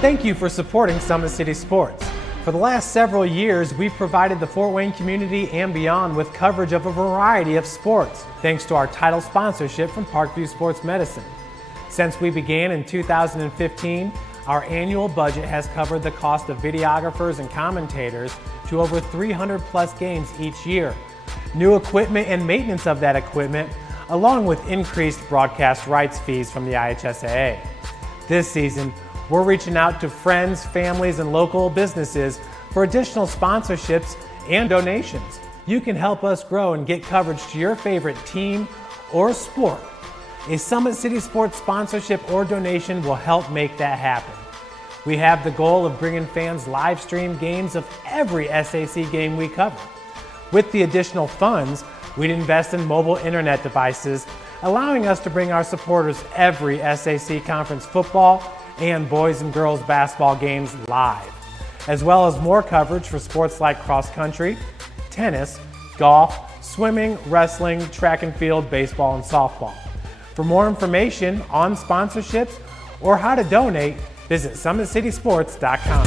Thank you for supporting Summit City Sports. For the last several years, we've provided the Fort Wayne community and beyond with coverage of a variety of sports, thanks to our title sponsorship from Parkview Sports Medicine. Since we began in 2015, our annual budget has covered the cost of videographers and commentators to over 300 plus games each year. New equipment and maintenance of that equipment, along with increased broadcast rights fees from the IHSAA. This season, we're reaching out to friends, families, and local businesses for additional sponsorships and donations. You can help us grow and get coverage to your favorite team or sport. A Summit City Sports sponsorship or donation will help make that happen. We have the goal of bringing fans live stream games of every SAC game we cover. With the additional funds, we'd invest in mobile internet devices, allowing us to bring our supporters every SAC conference football and boys and girls basketball games live, as well as more coverage for sports like cross country, tennis, golf, swimming, wrestling, track and field, baseball, and softball. For more information on sponsorships or how to donate, visit SummitCitySports.com.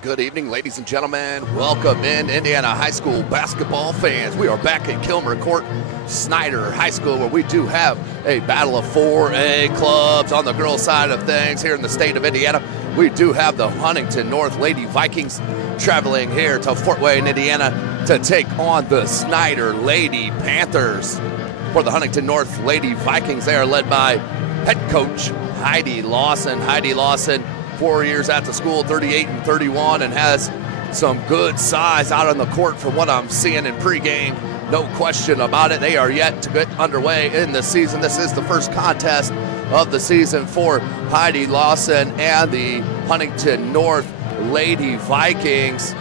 Good evening, ladies and gentlemen. Welcome in, Indiana high school basketball fans. We are back at Kilmer Court, Snider High School, where we do have a battle of 4A clubs on the girls' side of things here in the state of Indiana. We do have the Huntington North Lady Vikings traveling here to Fort Wayne, Indiana to take on the Snider Lady Panthers. For the Huntington North Lady Vikings, they are led by head coach Heidi Lawson. Heidi Lawson, 4 years at the school, 38 and 31, and has some good size out on the court from what I'm seeing in pregame. No question about it. They are yet to get underway in the season. This is the first contest of the season for Heidi Lawson and the Huntington North Lady Vikings.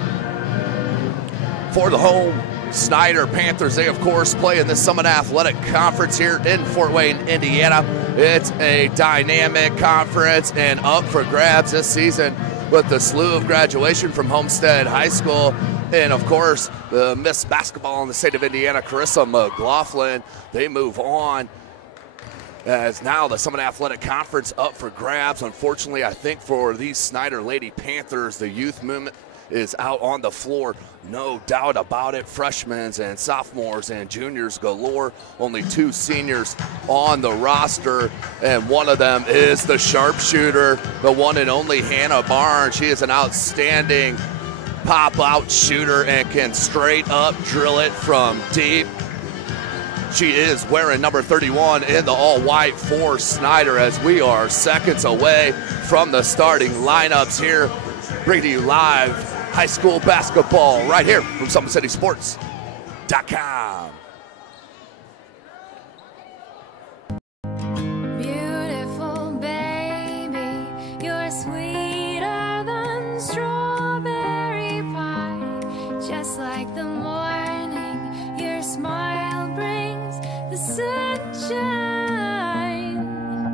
For the home Snider Panthers, they of course play in the Summit Athletic Conference here in Fort Wayne, Indiana. It's a dynamic conference and up for grabs this season with the slew of graduation from Homestead High School. And of course, the Miss Basketball in the state of Indiana, Carissa McLaughlin, they move on as now the Summit Athletic Conference up for grabs. Unfortunately, I think for these Snider Lady Panthers, the youth movement is out on the floor, no doubt about it. Freshmen and sophomores and juniors galore. Only 2 seniors on the roster, and one of them is the sharpshooter, the one and only Hannah Barnes. She is an outstanding pop-out shooter and can straight up drill it from deep. She is wearing number 31 in the all-white for Snider as we are seconds away from the starting lineups here. Bringing to you live high school basketball right here from SummitCitySports.com. Beautiful baby, you're sweeter than strawberry pie. Just like the morning, your smile brings the sunshine.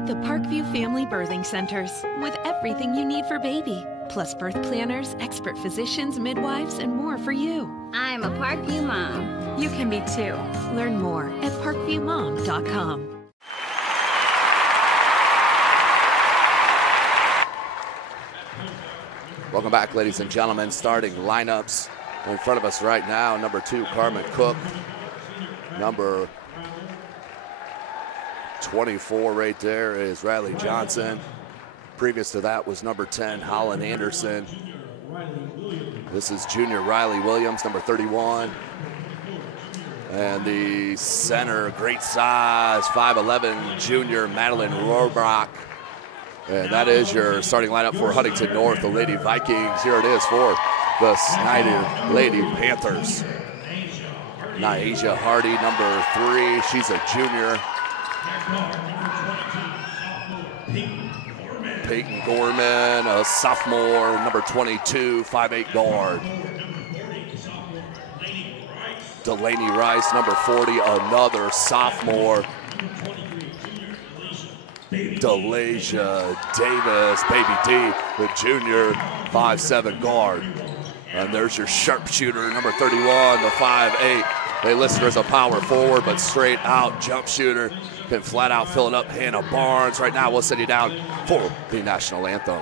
The Parkview Family Birthing Centers, with everything you need for baby, plus birth planners, expert physicians, midwives, and more for you. I'm a Parkview mom. You can be too. Learn more at parkviewmom.com. Welcome back, ladies and gentlemen. Starting lineups in front of us right now. Number 2, Carmen Cook. Number 24 right there is Riley Johnson. Previous to that was number 10, Holland Anderson. This is junior Riley Williams, number 31. And the center, great size, 5'11", junior Madeline Rohrbach. And that is your starting lineup for Huntington North, the Lady Vikings. Here it is for the Snider Lady Panthers. Naisha Hardy, number 3, she's a junior. Peyton Gorman, a sophomore, number 22, 5'8" guard. Delaney Rice, number 40, another sophomore. Delasia Davis, Baby D, the junior, 5'7" guard. And there's your sharpshooter, number 31, the 5'8" They list her as a power forward, but straight out jump shooter. Can flat out fill it up. Hannah Barnes right now will send you down for the national anthem.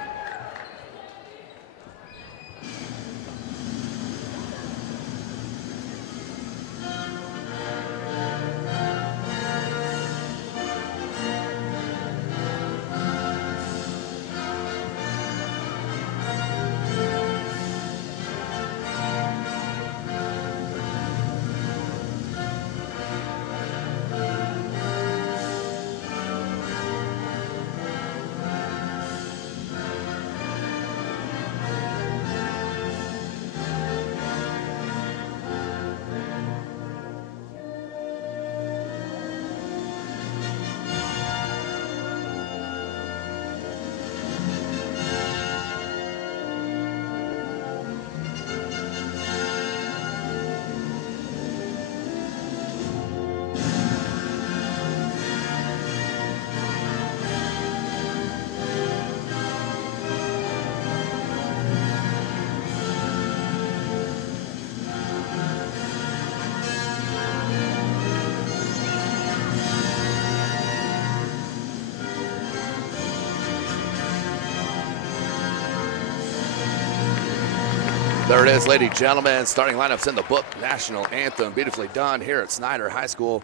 There it is, ladies and gentlemen. Starting lineups in the book. National anthem, beautifully done here at Snider High School.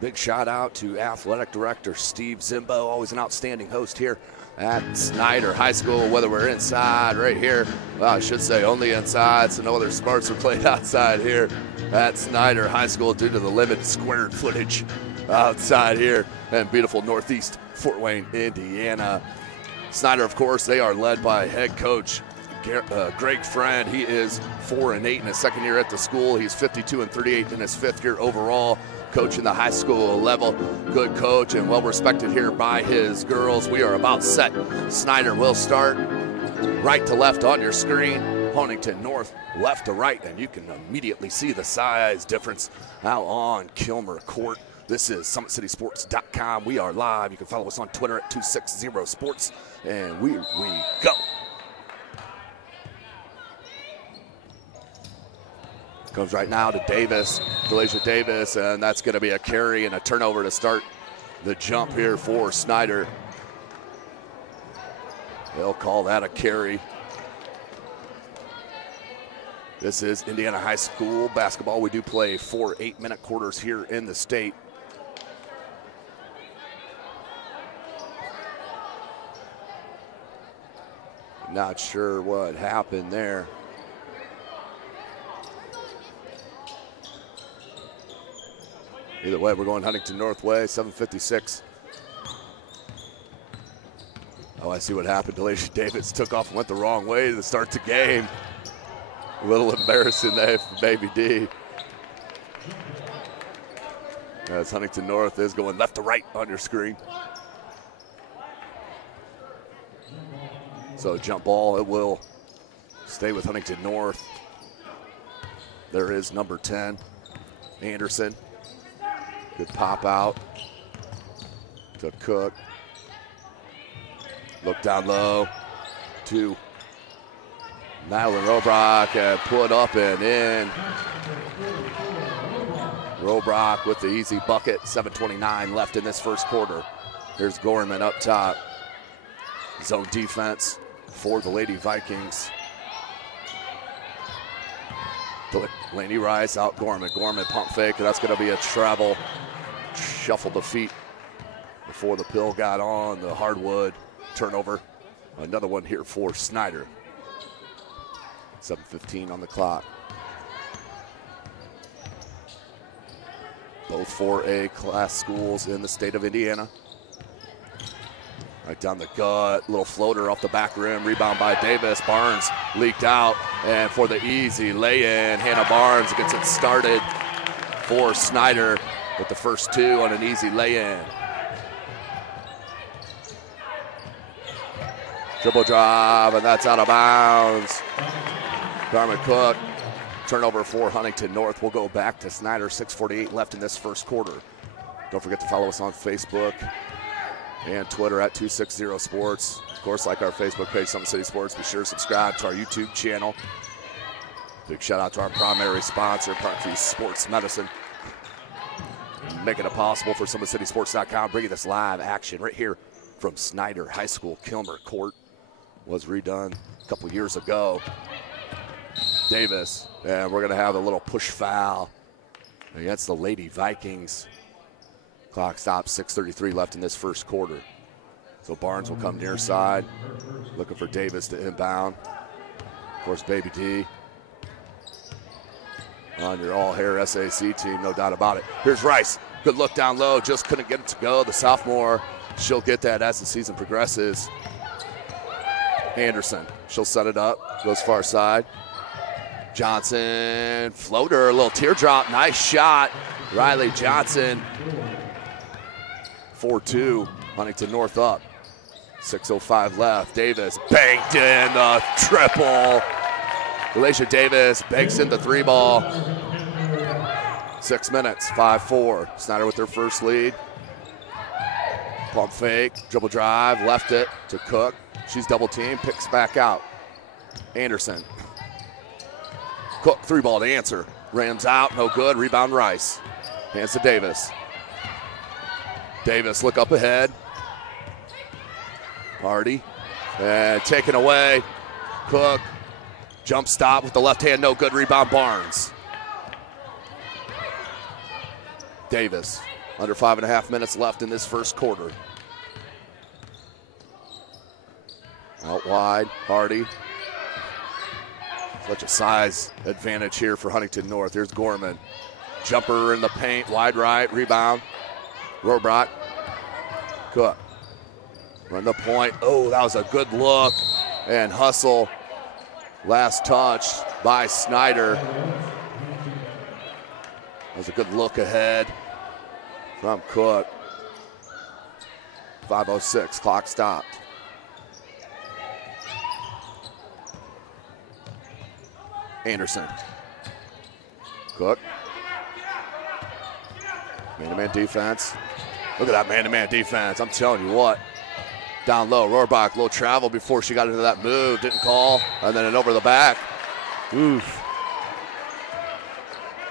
Big shout out to Athletic Director Steve Zimbo, always an outstanding host here at Snider High School, whether we're inside right here. Well, I should say only inside, so no other sports are played outside here at Snider High School due to the limited square footage outside here in beautiful Northeast Fort Wayne, Indiana. Snider, of course, they are led by head coach Greg Friend. He is 4-8 in his second year at the school. He's 52-38 in his fifth year overall, coaching the high school level. Good coach and well respected here by his girls. We are about set. Snider will start right to left on your screen. Huntington North left to right, and you can immediately see the size difference out on Kilmer Court. This is SummitCitySports.com. We are live. You can follow us on Twitter at 260sports, and we go. Comes right now to Davis, Delisha Davis, and that's going to be a carry and a turnover to start the jump here for Snider. They'll call that a carry. This is Indiana High School basketball. We do play 4 8-minute quarters here in the state. Not sure what happened there. Either way, we're going Huntington North way, 7:56. Oh, I see what happened. Delisha Davis took off and went the wrong way to start the game. A little embarrassing there for Baby D. As Huntington North is going left to right on your screen. So jump ball, it will stay with Huntington North. There is number 10, Anderson. Good pop out to Cook. Look down low to Madeline Robrock and put up and in. Robrock with the easy bucket. 7:29 left in this first quarter. Here's Gorman up top. Zone defense for the Lady Vikings. Laney Rice out Gorman. Gorman pump fake. That's going to be a travel. Shuffle the feet before the pill got on the hardwood. Turnover. Another one here for Snider. 7:15 on the clock. Both 4A class schools in the state of Indiana. Right down the gut, little floater off the back rim, rebound by Davis. Barnes leaked out, and for the easy lay-in, Hannah Barnes gets it started for Snider with the first two on an easy lay-in. Dribble drive, and that's out of bounds. Carmen Cook, turnover for Huntington North. We'll go back to Snider, 6:48 left in this first quarter. Don't forget to follow us on Facebook and Twitter at 260sports. Of course, like our Facebook page, Summit City Sports. Be sure to subscribe to our YouTube channel. Big shout out to our primary sponsor, Parkview Sports Medicine. making it possible for SummitCitySports.com, bringing this live action right here from Snider High School. Kilmer Court was redone a couple years ago. Davis, and we're going to have a little push foul against the Lady Vikings. Clock stops, 6:33 left in this first quarter. So Barnes will come near side, looking for Davis to inbound. Of course, Baby D on your all-hair SAC team, no doubt about it. Here's Rice. Good look down low, just couldn't get it to go. The sophomore, she'll get that as the season progresses. Anderson, she'll set it up, goes far side. Johnson, floater, a little teardrop, nice shot. Riley Johnson, 4-2, Huntington North up. 6:05 left, Davis banked in the triple. Alicia Davis banks in the 3-ball. 6 minutes, 5-4. Snider with their first lead. Pump fake, dribble drive, left it to Cook. She's double teamed, picks back out. Anderson. Cook, 3-ball to answer. Rams out, no good, rebound Rice. Hands to Davis. Davis, look up ahead. Hardy, and taken away. Cook, jump stop with the left hand, no good, rebound Barnes. Davis, under 5.5 minutes left in this first quarter. Out wide, Hardy. Such a size advantage here for Huntington North. Here's Gorman. Jumper in the paint, wide right, rebound. Rohrbach. Cook. Run the point. Oh, that was a good look. And hustle. Last touch by Snider. That was a good look ahead from Cook. 5:06, clock stopped. Anderson. Cook. Man-to-man defense. Look at that man-to-man defense. I'm telling you what. Down low, Rohrbach, little travel before she got into that move. Didn't call. And then an over the back. Oof.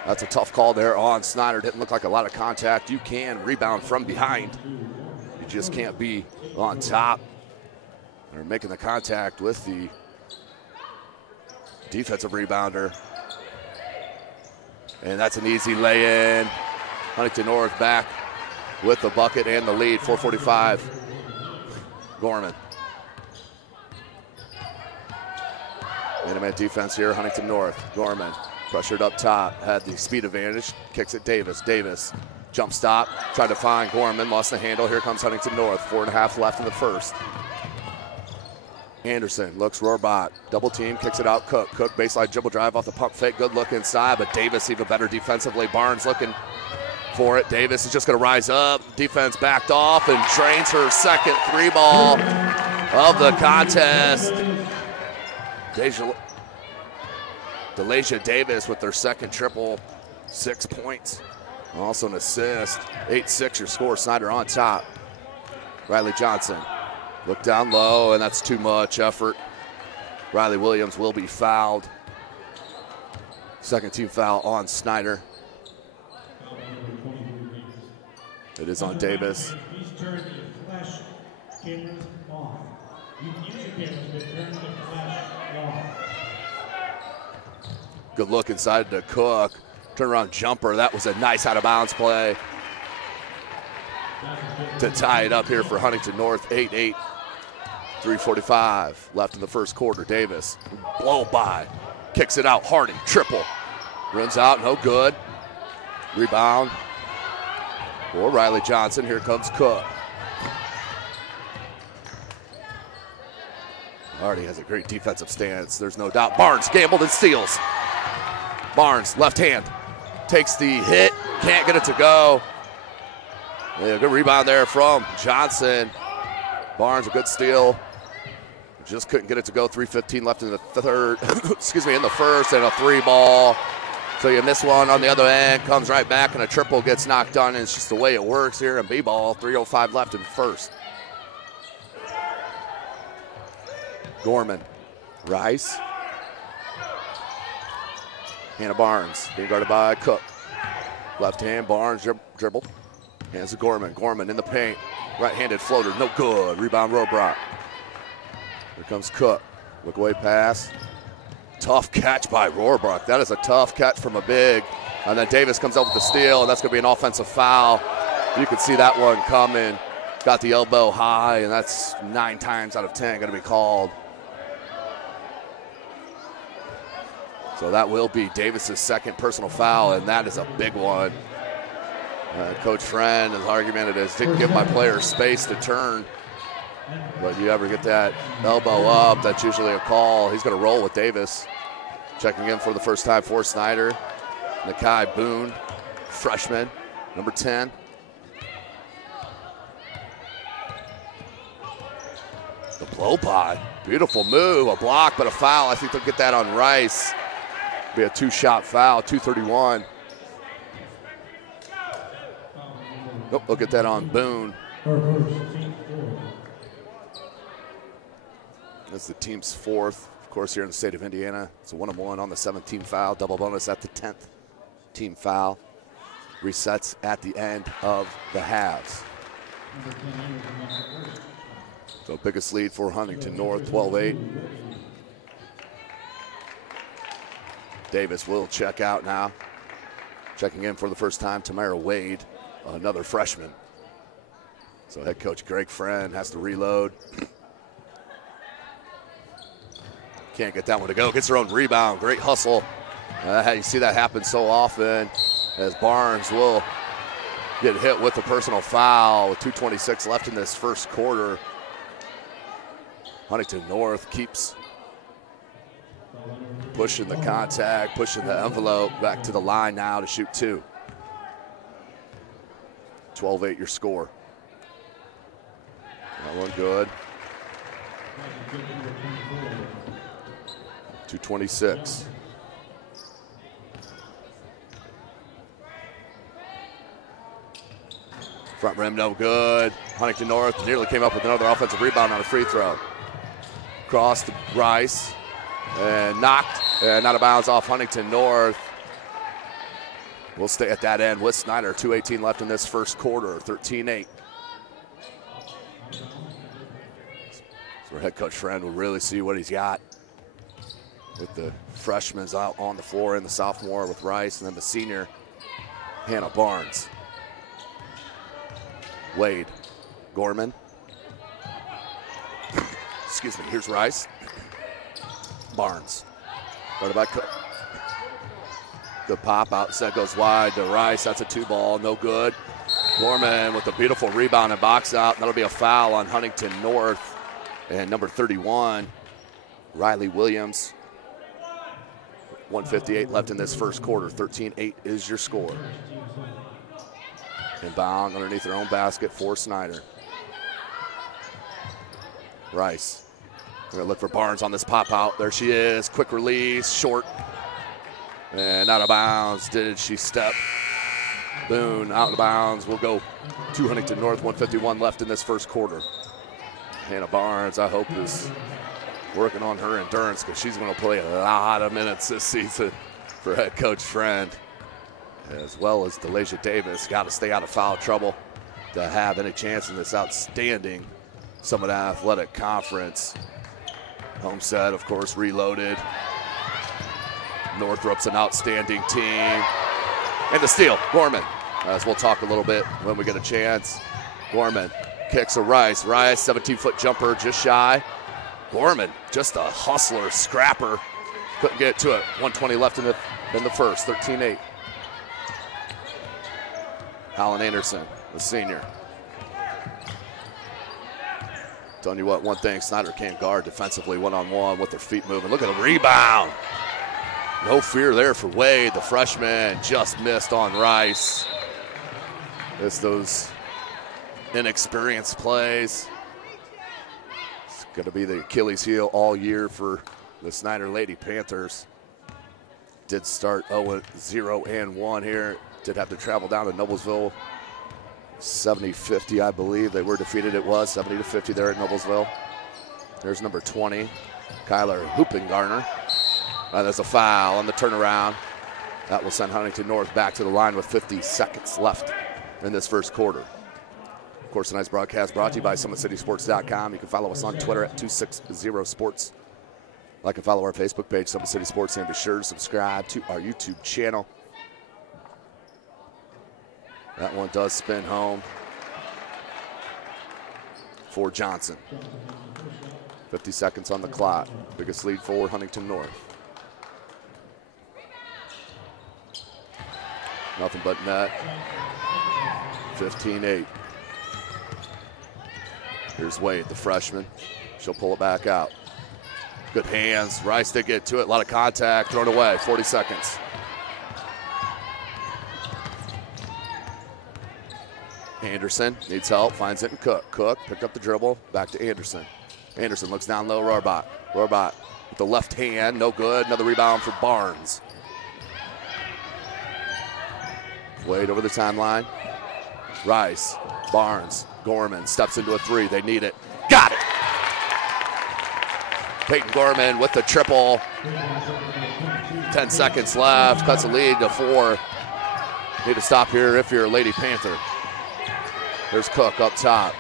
That's a tough call there on Snider. Didn't look like a lot of contact. You can rebound from behind. You just can't be on top. They're making the contact with the defensive rebounder. And that's an easy lay-in. Huntington North back with the bucket and the lead, 4:45. Gorman. Man-to-man defense here, Huntington North. Gorman pressured up top, had the speed advantage, kicks it Davis. Davis, jump stop, tried to find Gorman, lost the handle. Here comes Huntington North, 4.5 left in the first. Anderson looks Rohrbach, double team, kicks it out. Cook. Cook baseline dribble drive off the pump fake, good look inside, but Davis even better defensively. Barnes looking for it. Davis is just going to rise up. Defense backed off and drains her second 3-ball of the contest. Delasha Davis with their second triple, 6 points. Also an assist. 8-6 your score. Snider on top. Riley Johnson. Look down low, and that's too much effort. Riley Williams will be fouled. Second team foul on Snider. It is on Davis. Good look inside to Cook. Turnaround jumper. That was a nice out-of-bounds play to tie it up here for Huntington North. 8-8. 3:45 left in the first quarter. Davis, blow by. Kicks it out. Hardy, triple. Runs out, no good. Rebound for Riley Johnson. Here comes Cook. Hardy has a great defensive stance, there's no doubt. Barnes gambled and steals. Barnes, left hand, takes the hit, can't get it to go. Yeah, good rebound there from Johnson. Barnes, a good steal. Just couldn't get it to go. 3:15 left in the third, excuse me, in the first, and a 3-ball. So you miss one on the other end, comes right back, and a triple gets knocked done, and it's just the way it works here in B-ball. 3:05 left in the first. Gorman, Rice. Hannah Barnes being guarded by Cook. Left hand, Barnes dribble. Hands to Gorman. Gorman in the paint. Right-handed floater, no good. Rebound, Rohrbach. Here comes Cook. Look away pass. Tough catch by Rohrbach. That is a tough catch from a big. And then Davis comes up with the steal, and that's going to be an offensive foul. You can see that one coming. Got the elbow high, and that's 9 times out of 10 going to be called. So that will be Davis's second personal foul, and that is a big one. Coach Friend, his argument is didn't give my players space to turn. But you ever get that elbow up, that's usually a call. He's going to roll with Davis. Checking in for the first time for Snider. Nakai Boone, freshman, number 10. The blow by, beautiful move, a block, but a foul. I think they'll get that on Rice. Be a 2-shot foul, 2:31. Nope, they'll get that on Boone. That's the team's 4th. Of course, here in the state of Indiana, it's a 1-on-1 on the 7th team foul. Double bonus at the 10th team foul. Resets at the end of the halves. So biggest lead for Huntington North, 12-8. Davis will check out now. Checking in for the first time, Tamara Wade, another freshman. So head coach Greg Friend has to reload. Can't get that one to go. Gets her own rebound. Great hustle. You see that happen so often, as Barnes will get hit with a personal foul with 2:26 left in this first quarter. Huntington North keeps pushing the contact, pushing the envelope, back to the line now to shoot 2. 12-8 your score. That one good. 2:26. Front rim no good. Huntington North nearly came up with another offensive rebound on a free throw. Cross to Rice and knocked and out of bounds off Huntington North. We'll stay at that end with Snider. 2:18 left in this first quarter, 13-8. So head coach Friend will really see what he's got with the freshmen out on the floor and the sophomore with Rice, and then the senior, Hannah Barnes. Wade, Gorman. Excuse me, here's Rice. Barnes. Guarded by Cook. Good pop, outside goes wide to Rice. That's a 2-ball, no good. Gorman with a beautiful rebound and box out. That'll be a foul on Huntington North. And number 31, Riley Williams. 1:58 left in this first quarter. 13-8 is your score. Inbound underneath their own basket for Snider. Rice. We're going to look for Barnes on this pop out. There she is. Quick release, short. And out of bounds. Did she step? Boone out of bounds. We'll go to Huntington North. 1:51 left in this first quarter. Hannah Barnes, I hope, is working on her endurance, because she's going to play a lot of minutes this season for head coach Friend, as well as DeLasia Davis. Got to stay out of foul trouble to have any chance in this outstanding Summit Athletic Conference. Homestead, of course, reloaded. Northrop's an outstanding team. And the steal, Gorman, as we'll talk a little bit when we get a chance. Gorman kicks a Rice. Rice, 17-foot jumper, just shy. Gorman, just a hustler, scrapper. Couldn't get to it. 1:20 left in the first, 13-8. Alan Anderson, the senior. Telling you what, one thing, Snider can't guard defensively one-on-one with their feet moving. Look at the rebound. No fear there for Wade. The freshman just missed on Rice. It's those inexperienced plays. It's going to be the Achilles heel all year for the Snider Lady Panthers. Did start 0-0-1 here. Did have to travel down to Noblesville. 70-50, I believe. They were defeated. It was 70-50 there at Noblesville. There's number 20, Kyler Hoopengarner. That's a foul on the turnaround. That will send Huntington North back to the line with 50 seconds left in this first quarter. Of course, tonight's broadcast brought to you by SummitCitySports.com. You can follow us on Twitter at 260sports. Like and follow our Facebook page, Summit City Sports, and be sure to subscribe to our YouTube channel. That one does spin home for Johnson. 50 seconds on the clock. Biggest lead for Huntington North. Nothing but net. 15-8. Here's Wade, the freshman. She'll pull it back out. Good hands. Rice did get to it. A lot of contact. Thrown away. 40 seconds. Anderson needs help. Finds it in Cook. Cook picked up the dribble. Back to Anderson. Anderson looks down low. Rohrbach. Rohrbach with the left hand. No good. Another rebound for Barnes. Wade over the timeline. Rice. Barnes. Gorman steps into a three. They need it. Got it. Peyton Gorman with the triple. 10 seconds left. Cuts the lead to 4. Need to stop here if you're a Lady Panther. There's Cook up top.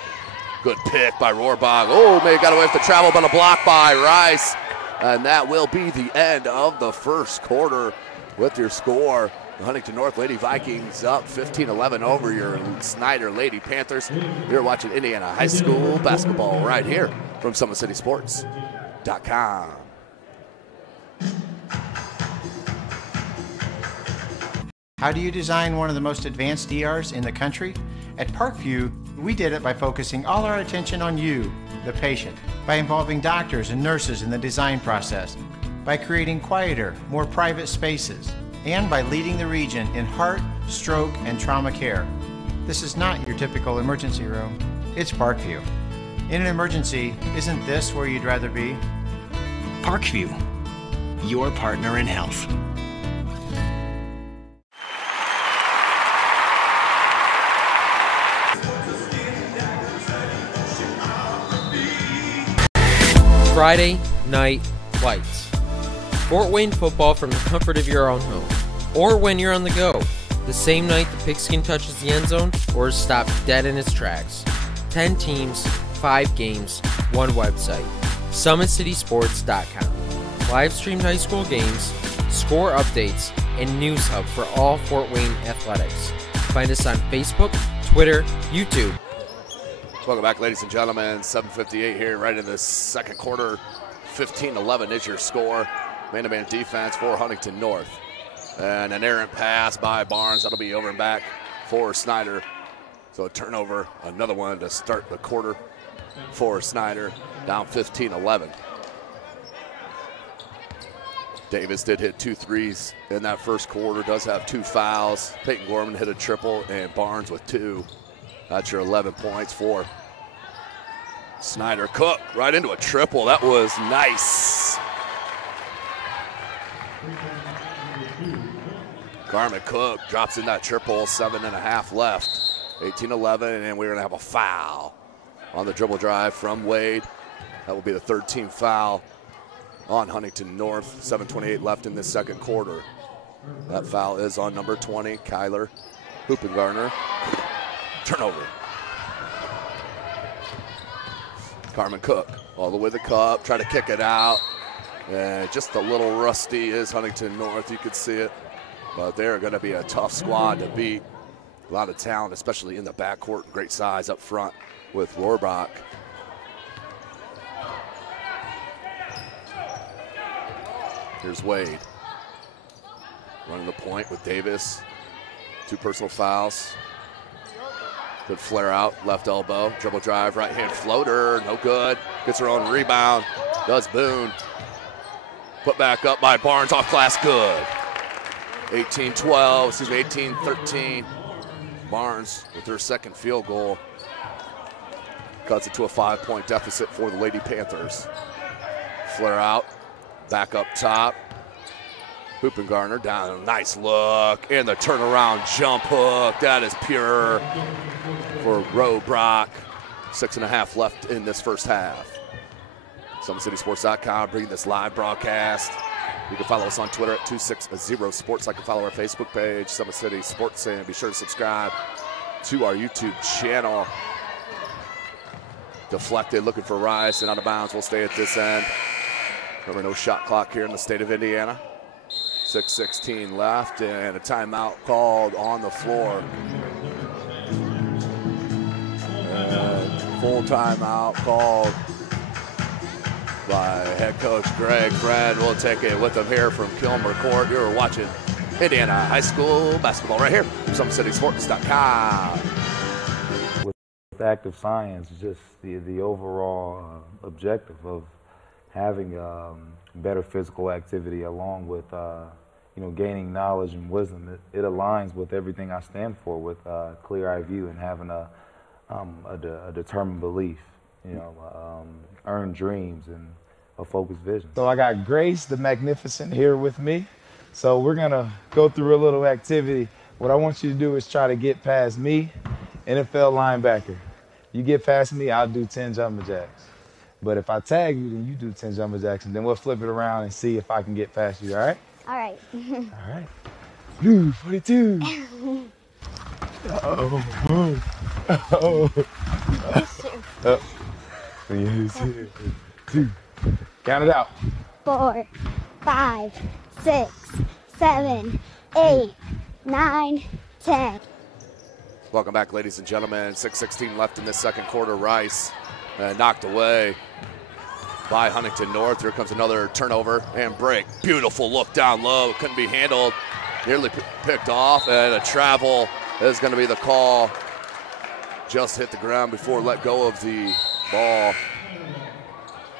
Good pick by Rohrbach. Oh, man, got away with the travel, but a block by Rice. And that will be the end of the first quarter with your score. The Huntington North Lady Vikings up 15-11 over your Snider Lady Panthers. You're watching Indiana High School basketball right here from SummitCitySports.com. How do you design one of the most advanced ERs in the country? At Parkview, we did it by focusing all our attention on you, the patient, by involving doctors and nurses in the design process, by creating quieter, more private spaces, and by leading the region in heart, stroke, and trauma care. This is not your typical emergency room. It's Parkview. In an emergency, isn't this where you'd rather be? Parkview, your partner in health. Friday Night Lights. Fort Wayne football from the comfort of your own home, or when you're on the go, the same night the pigskin touches the end zone or is stopped dead in its tracks. 10 teams, 5 games, 1 website. SummitCitySports.com. Live streamed high school games, score updates, and news hub for all Fort Wayne athletics. Find us on Facebook, Twitter, YouTube. Welcome back, ladies and gentlemen. 7:58 here, right in the second quarter. 15-11 is your score. Man-to-man defense for Huntington North. And an errant pass by Barnes. That'll be over and back for Snider. So a turnover, another one to start the quarter for Snider. Down 15-11. Davis did hit 2 threes in that first quarter. Does have 2 fouls. Peyton Gorman hit a triple, and Barnes with 2. That's your 11 points for Snider. Cook right into a triple. That was nice. Garmin Cook drops in that triple. 7.5 left. 18-11, and we're going to have a foul on the dribble drive from Wade. That will be the 3rd team foul on Huntington North. 7:28 left in this second quarter. That foul is on number 20, Kyler Hoopengarner. Turnover. Carmen Cook all the way to the cup, try to kick it out. And just a little rusty is Huntington North. You could see it. But they're going to be a tough squad to beat. A lot of talent, especially in the backcourt. Great size up front with Rohrbach. Here's Wade. Running the point with Davis. 2 personal fouls. Good flare out, left elbow, dribble drive, right hand floater, no good. Gets her own rebound, does Boone. Put back up by Barnes, off glass, good. 18-13. Barnes with her second field goal. Cuts it to a 5-point deficit for the Lady Panthers. Flare out, back up top. Hoopengarner down, nice look, and the turnaround jump hook. That is pure for Rohrbach. 6.5 left in this first half. SummitCitySports.com bringing this live broadcast You can follow us on Twitter at 260sports. I can follow our Facebook page, Summit City Sports, and be sure to subscribe to our YouTube channel. Deflected, looking for Rice, and out of bounds. We'll stay at this end. Remember, no shot clock here in the state of Indiana. 6:16 left, and a timeout called on the floor. Full timeout called by head coach Greg Friend. We'll take it with him here from Kilmer Court. You're watching Indiana High School basketball right here from SummitCitySports.com. With active science, just the overall objective of having better physical activity along with gaining knowledge and wisdom, it aligns with everything I stand for, with clear-eye view and having a determined belief, earned dreams and a focused vision. So I got Grace the Magnificent here with me. So we're gonna go through a little activity. What I want you to do is try to get past me, NFL linebacker. You get past me, I'll do 10 jumping jacks. But if I tag you, then you do 10 jumping jacks, and then we'll flip it around and see if I can get past you, all right? All right. All right. Blue 42. Oh. Two. Count it out. 4, 5, 6, 7, 8, 9, 10. Welcome back, ladies and gentlemen. 6:16 left in this second quarter. Rice knocked away by Huntington North. Here comes another turnover and break. Beautiful look down low. Couldn't be handled. Nearly picked off, and a travel is going to be the call. Just hit the ground before let go of the ball.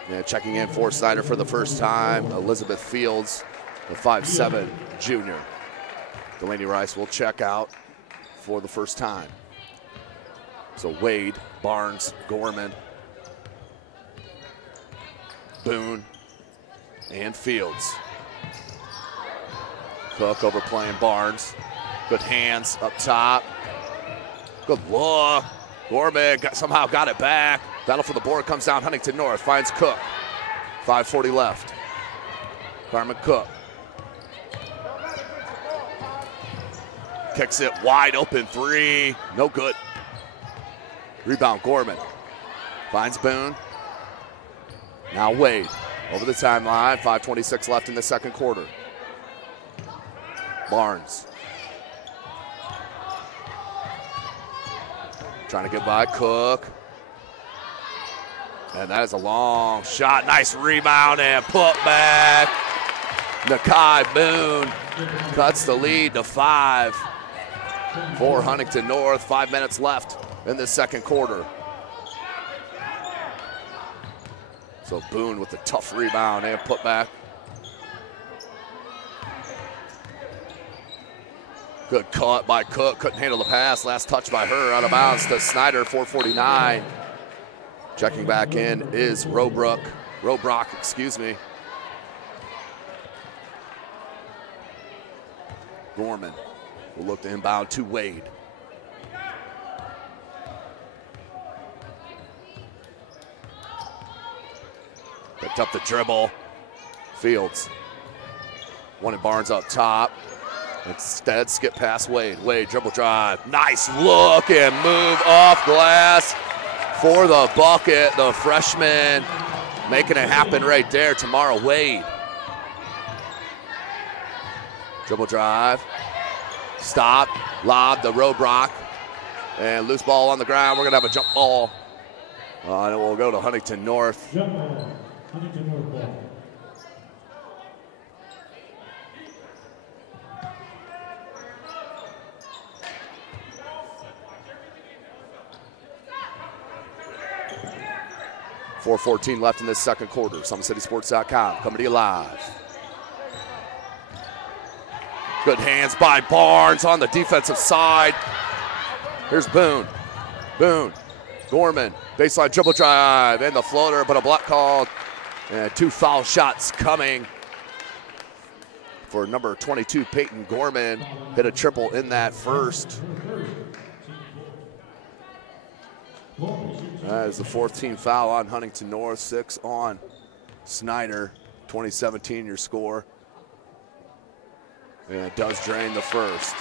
And checking in for Snider for the first time, Elizabeth Fields, the 5'7" junior. Delaney Rice will check out for the first time. So Wade, Barnes, Gorman, Boone, and Fields. Cook overplaying Barnes. Good hands up top. Good look. Gorman somehow got it back. Battle for the board comes down. Huntington North finds Cook. 5:40 left. Carmen Cook. Kicks it wide open three. No good. Rebound Gorman. Finds Boone. Now Wade over the timeline. 5:26 left in the second quarter. Barnes. Trying to get by Cook. And that is a long shot. Nice rebound and put back. Nakai Boone cuts the lead to 5 for Huntington North. 5 minutes left in the second quarter. So Boone with the tough rebound and put back. Good cut by Cook. Couldn't handle the pass. Last touch by her. Out of bounds to Snider. 4:49. Checking back in is Robrock, excuse me. Gorman will look to inbound to Wade. Picked up the dribble. Fields. Wanted Barnes up top. Instead, skip past Wade. Wade, dribble drive. Nice look and move off glass for the bucket. The freshman making it happen right there. Tamara Wade. Dribble drive. Stop. Lob to Robrock. And loose ball on the ground. We're going to have a jump ball. And it will go to Huntington North. Jump ball. Huntington North ball. .414 left in this second quarter. SummitCitySports.com coming to you live. Good hands by Barnes on the defensive side. Here's Boone. Boone. Gorman. Baseline dribble drive and the floater, but a block called. And 2 foul shots coming for number 22, Peyton Gorman. Hit a triple in that first. That is the 4th team foul on Huntington North, 6 on Snider. 2017 your score. And it does drain the first.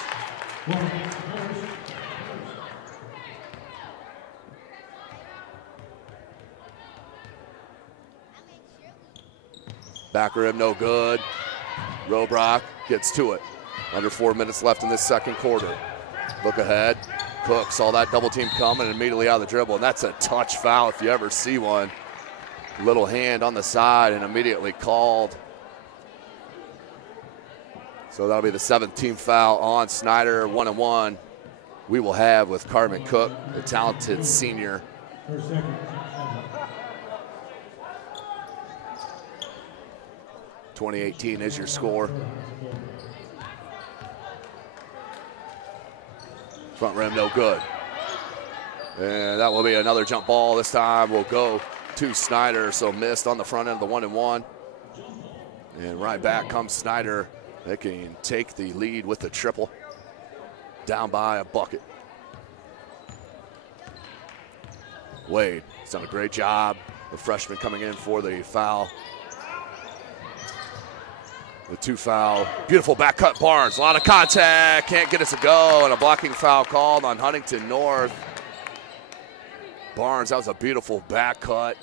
Back rim, no good. Robrock gets to it. Under 4 minutes left in this second quarter. Look ahead. Cook saw that double team coming and immediately out of the dribble, and that's a touch foul if you ever see one. Little hand on the side and immediately called. So that'll be the 7th team foul on Snider. 1-1 we will have with Carmen Cook, the talented senior. 2018 is your score. Front rim, no good. And that will be another jump ball. This time will go to Snider, so missed on the front end of the 1-1. And right back comes Snider. They can take the lead with the triple. Down by a bucket. Wade has done a great job. The freshman coming in for the foul. The 2 foul. Beautiful back cut Barnes. A lot of contact. Can't get it to go. And a blocking foul called on Huntington North. Barnes, that was a beautiful back cut.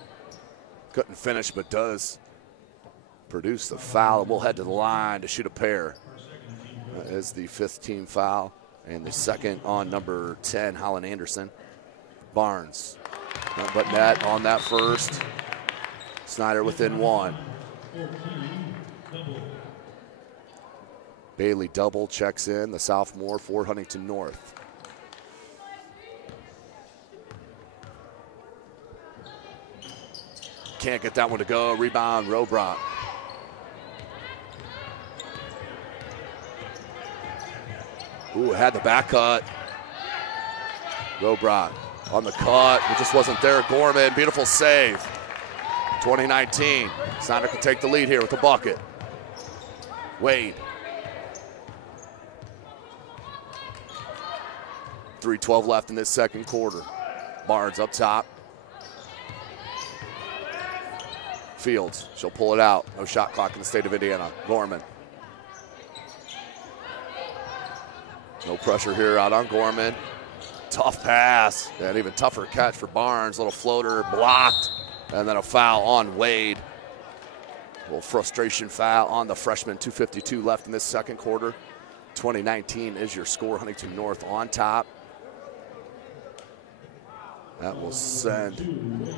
Couldn't finish, but does produce the foul. And we'll head to the line to shoot a pair. That is the 5th team foul. And the second on number 10, Holland Anderson. Barnes. But net on that first. Snider within 1. Bailey double checks in, the sophomore for Huntington North. Can't get that one to go. Rebound, Robrock. Ooh, had the back cut. Robrock on the cut. It just wasn't there. Gorman, beautiful save. 2019. Snider can take the lead here with the bucket. Wade. 3:12 left in this second quarter. Barnes up top. Fields, she'll pull it out. No shot clock in the state of Indiana. Gorman. No pressure here out on Gorman. Tough pass, and even tougher catch for Barnes. Little floater blocked, and then a foul on Wade. A little frustration foul on the freshman. 2:52 left in this second quarter. 2019 is your score. Huntington North on top. That will send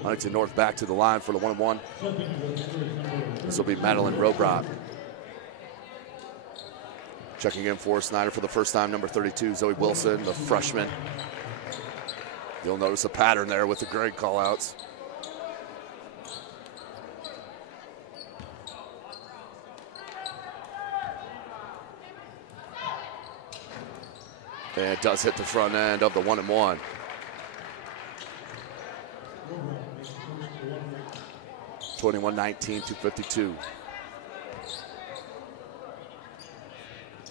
Huntington North back to the line for the 1-1. This will be Madeline Robrock. Checking in for Snider for the first time, number 32, Zoe Wilson, the freshman. You'll notice a pattern there with the grade callouts. And it does hit the front end of the 1-1. (21-19, 2:52).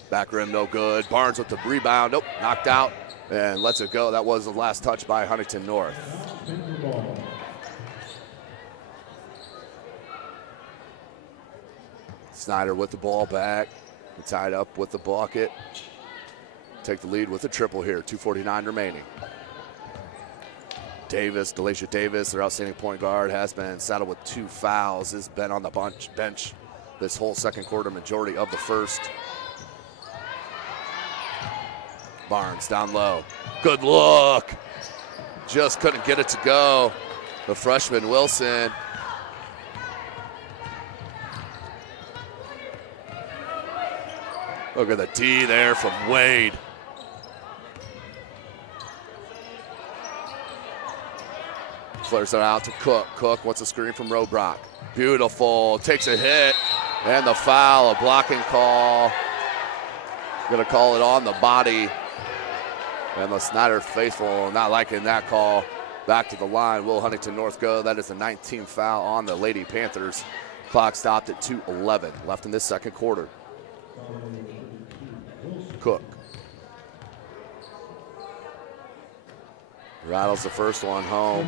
Back rim, no good. Barnes with the rebound. Nope, knocked out and lets it go. That was the last touch by Huntington North. Snider with the ball back. Tied up with the bucket. Take the lead with a triple here. 2:49 remaining. Davis, Delisha Davis, their outstanding point guard, has been saddled with 2 fouls. Has been on the bench this whole second quarter, majority of the first. Barnes down low. Good look. Just couldn't get it to go. The freshman Wilson. Look at the D there from Wade. Flares it out to Cook. Cook wants a screen from Robrock. Beautiful, takes a hit, and the foul, a blocking call. Gonna call it on the body. And the Snider faithful not liking that call. Back to the line, will Huntington North go? That is the 19th foul on the Lady Panthers. Clock stopped at 2:11 left in this second quarter. Cook. Rattles the first one home.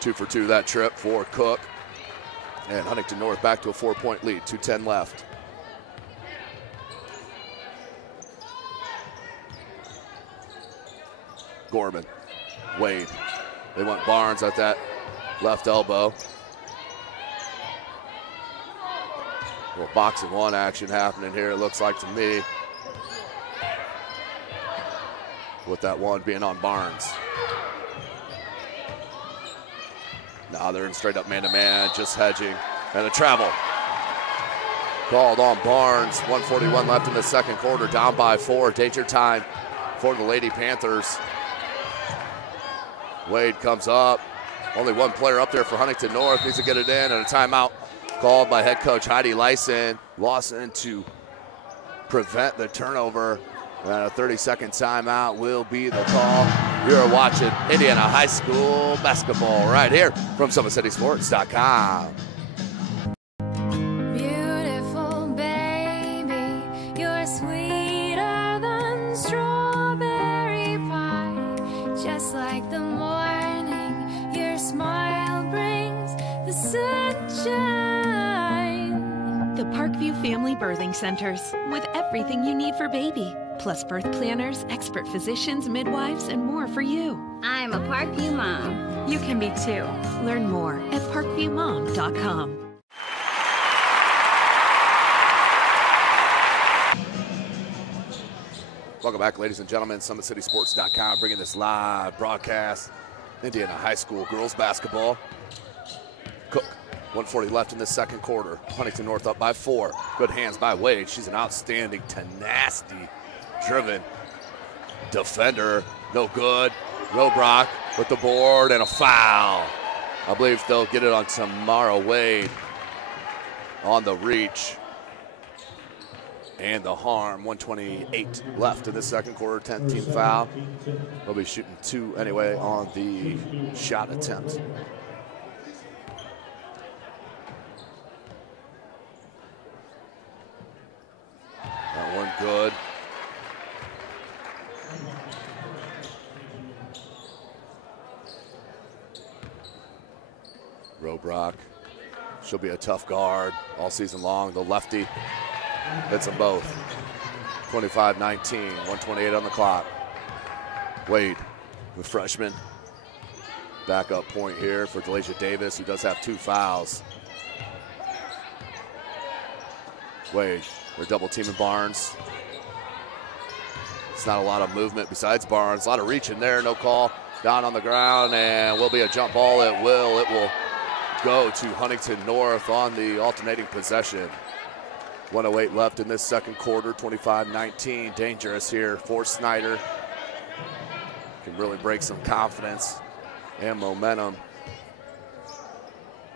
2 for 2 that trip for Cook. And Huntington North back to a 4-point lead, 2:10 left. Gorman, Wade. They want Barnes at that left elbow. A little boxing one action happening here, it looks like to me. With that one being on Barnes. Now they're in straight up man-to-man, just hedging, and a travel. Called on Barnes, 1:41 left in the second quarter, down by 4, danger time for the Lady Panthers. Wade comes up, only one player up there for Huntington North, needs to get it in, and a timeout called by head coach Heidi Lawson to prevent the turnover. And a 30-second timeout will be the call. You're watching Indiana High School basketball right here from SummitCitySports.com. Beautiful baby, you're sweeter than strawberry pie. Just like the morning, your smile brings the sunshine. The Parkview Family Birthing Centers, with everything you need for baby, plus birth planners, expert physicians, midwives, and more for you. I'm a Parkview mom. You can be too. Learn more at parkviewmom.com. Welcome back, ladies and gentlemen. SummitCitySports.com bringing this live broadcast. Indiana High School girls basketball. Cook, 1:40 left in the second quarter. Huntington North up by 4. Good hands by Wade. She's an outstanding, tenacity-driven defender. No good. Robrock with the board and a foul. I believe they'll get it on Tamara Wade on the reach. And the harm, 1:28 left in the second quarter, 10th team foul. They'll be shooting 2 anyway on the shot attempt. That one good. Robrock, she'll be a tough guard all season long. The lefty hits them both. 25-19, 1:28 on the clock. Wade, the freshman. Backup point here for Delasia Davis, who does have 2 fouls. Wade, they're double teaming Barnes. It's not a lot of movement besides Barnes. A lot of reach in there, no call. Down on the ground, and will be a jump ball. It will go to Huntington North on the alternating possession. 1:08 left in this second quarter, 25-19. Dangerous here for Snider. Can really break some confidence and momentum.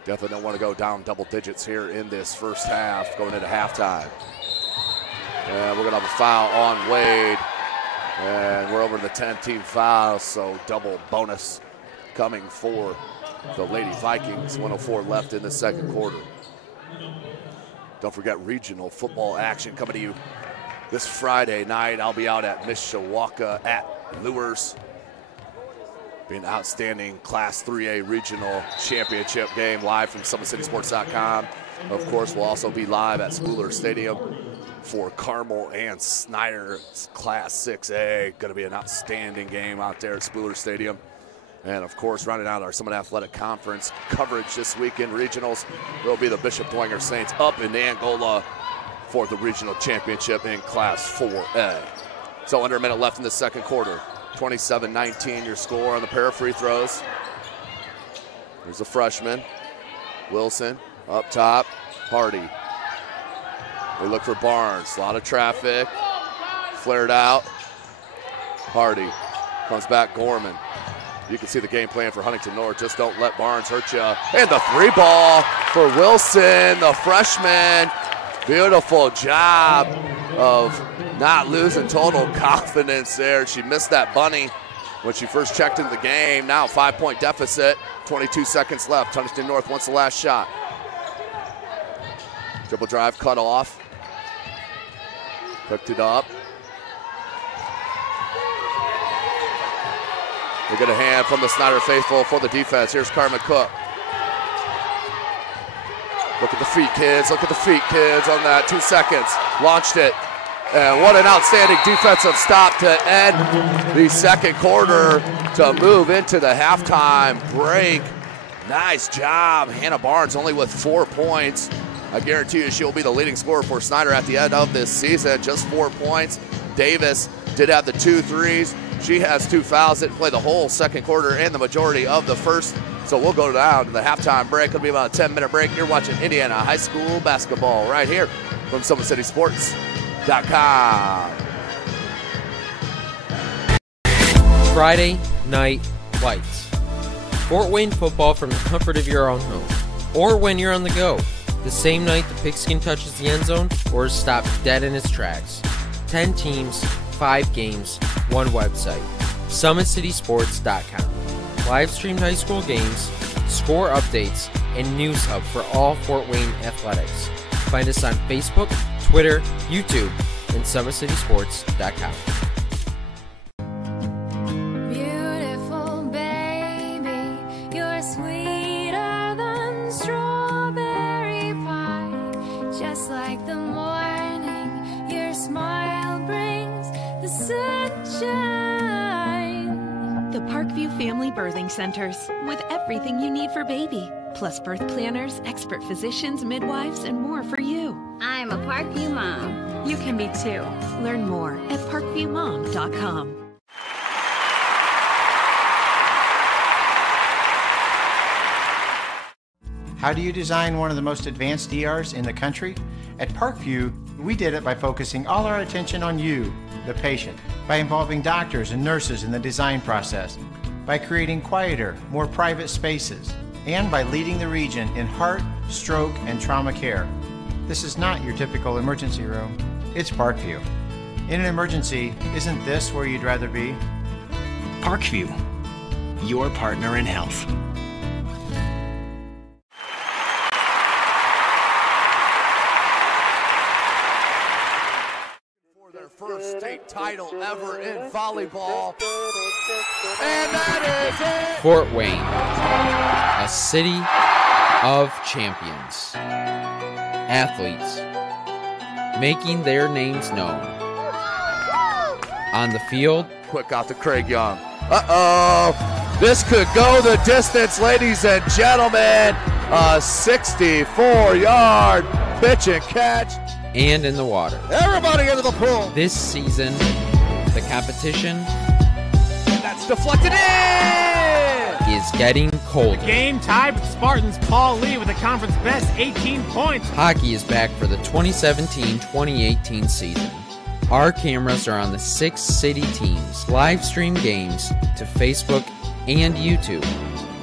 Definitely don't want to go down double digits here in this first half, going into halftime. And we're going to have a foul on Wade. And we're over the 10-team foul, so double bonus coming for the Lady Vikings. 1:04 left in the second quarter. Don't forget regional football action coming to you this Friday night. I'll be out at Mishawaka at Lures. Be an outstanding Class 3A regional championship game live from SummitCitySports.com. Of course, we'll also be live at Spooler Stadium for Carmel and Snider Class 6A. Going to be an outstanding game out there at Spooler Stadium. And of course, rounding out our Summit Athletic Conference coverage this weekend, regionals, will be the Bishop Dwenger Saints up in Angola for the regional championship in Class 4A. So under a minute left in the second quarter. 27-19 your score on the pair of free throws. There's a freshman, Wilson, up top, Hardy. We look for Barnes, a lot of traffic, flared out. Hardy comes back, Gorman. You can see the game plan for Huntington North. Just don't let Barnes hurt you. And the 3-ball for Wilson, the freshman. Beautiful job of not losing total confidence there. She missed that bunny when she first checked into the game. Now 5-point deficit, 22 seconds left. Huntington North wants the last shot. Dribble drive cut off. Hooked it up. We'll get a hand from the Snider faithful for the defense. Here's Carmen Cook. Look at the feet, kids. Look at the feet, kids, on that. 2 seconds. Launched it. And what an outstanding defensive stop to end the second quarter to move into the halftime break. Nice job. Hannah Barnes only with 4 points. I guarantee you she'll be the leading scorer for Snider at the end of this season. Just 4 points. Davis did have the 2 threes. She has 2 fouls. Didn't play the whole second quarter and the majority of the first. So we'll go down to the halftime break. It'll be about a 10-minute break. You're watching Indiana high school basketball right here from SummitCitySports.com. Friday Night Lights. Fort Wayne football from the comfort of your own home. Or when you're on the go. The same night the pigskin touches the end zone or is stopped dead in its tracks. 10 teams, 5 games, 1 website. SummitCitySports.com. Live streamed high school games, score updates, and news hub for all Fort Wayne athletics. Find us on Facebook, Twitter, YouTube, and SummitCitySports.com. Beautiful baby, you're sweeter than strawberry pie. Just like the morning, your smile brings the sunshine. The Parkview Family Birthing Centers, with everything you need for baby, plus birth planners, expert physicians, midwives, and more for you. I'm a Parkview mom. You can be too. Learn more at parkviewmom.com. How do you design one of the most advanced ERs in the country? At Parkview, we did it by focusing all our attention on you, the patient, by involving doctors and nurses in the design process, by creating quieter, more private spaces, and by leading the region in heart, stroke, and trauma care. This is not your typical emergency room. It's Parkview. In an emergency, isn't this where you'd rather be? Parkview, your partner in health. First state title ever in volleyball. And that is it! Fort Wayne, a city of champions. Athletes making their names known. On the field, quick out to Craig Young. Uh-oh! This could go the distance, ladies and gentlemen. A 64-yard pitch and catch. And in the water. Everybody into the pool. This season, the competition that's deflected in is getting colder. The game tied with Spartans Paul Lee with a conference best 18 points. Hockey is back for the 2017-2018 season. Our cameras are on the 6 city teams. Live stream games to Facebook and YouTube.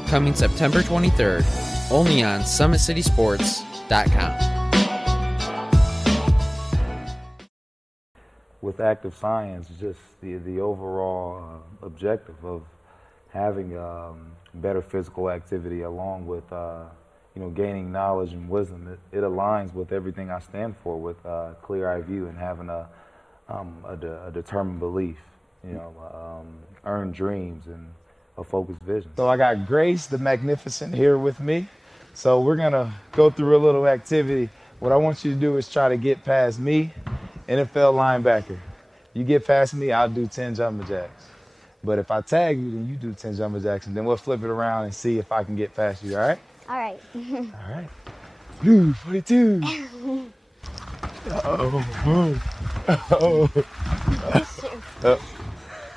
Coming September 23rd, only on SummitCitySports.com. With active science, just the overall objective of having better physical activity along with gaining knowledge and wisdom, it aligns with everything I stand for, with clear-eye view and having a determined belief, earned dreams and a focused vision. So I got Grace the Magnificent here with me. So we're gonna go through a little activity. What I want you to do is try to get past me, NFL linebacker. You get past me, I'll do 10 jumping jacks. But if I tag you, then you do 10 jumping jacks, and then we'll flip it around and see if I can get past you, all right? All right. All right. Blue 42. Uh-oh. Uh-oh. Oh.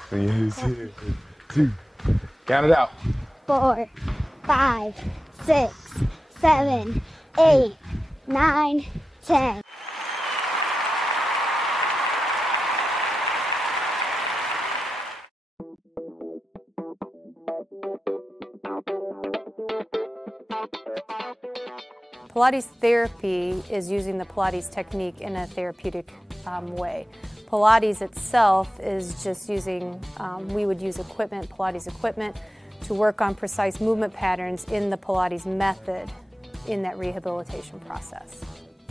3, 2. Count it out. 4, 5, 6, 7, 8, 9, 10. Pilates therapy is using the Pilates technique in a therapeutic way. Pilates itself is just using, we would use equipment, Pilates equipment, to work on precise movement patterns in the Pilates method in that rehabilitation process.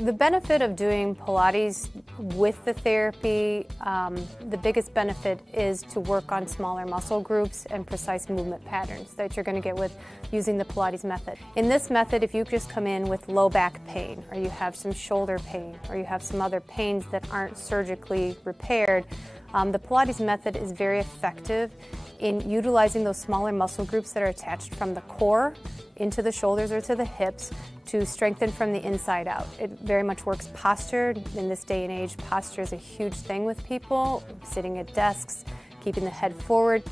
The benefit of doing Pilates with the therapy, the biggest benefit is to work on smaller muscle groups and precise movement patterns that you're going to get with using the Pilates method. In this method, if you just come in with low back pain, or you have some shoulder pain, or you have some other pains that aren't surgically repaired, the Pilates method is very effective in utilizing those smaller muscle groups that are attached from the core into the shoulders or to the hips to strengthen from the inside out. It very much works posture. In this day and age, posture is a huge thing with people, sitting at desks, keeping the head forward.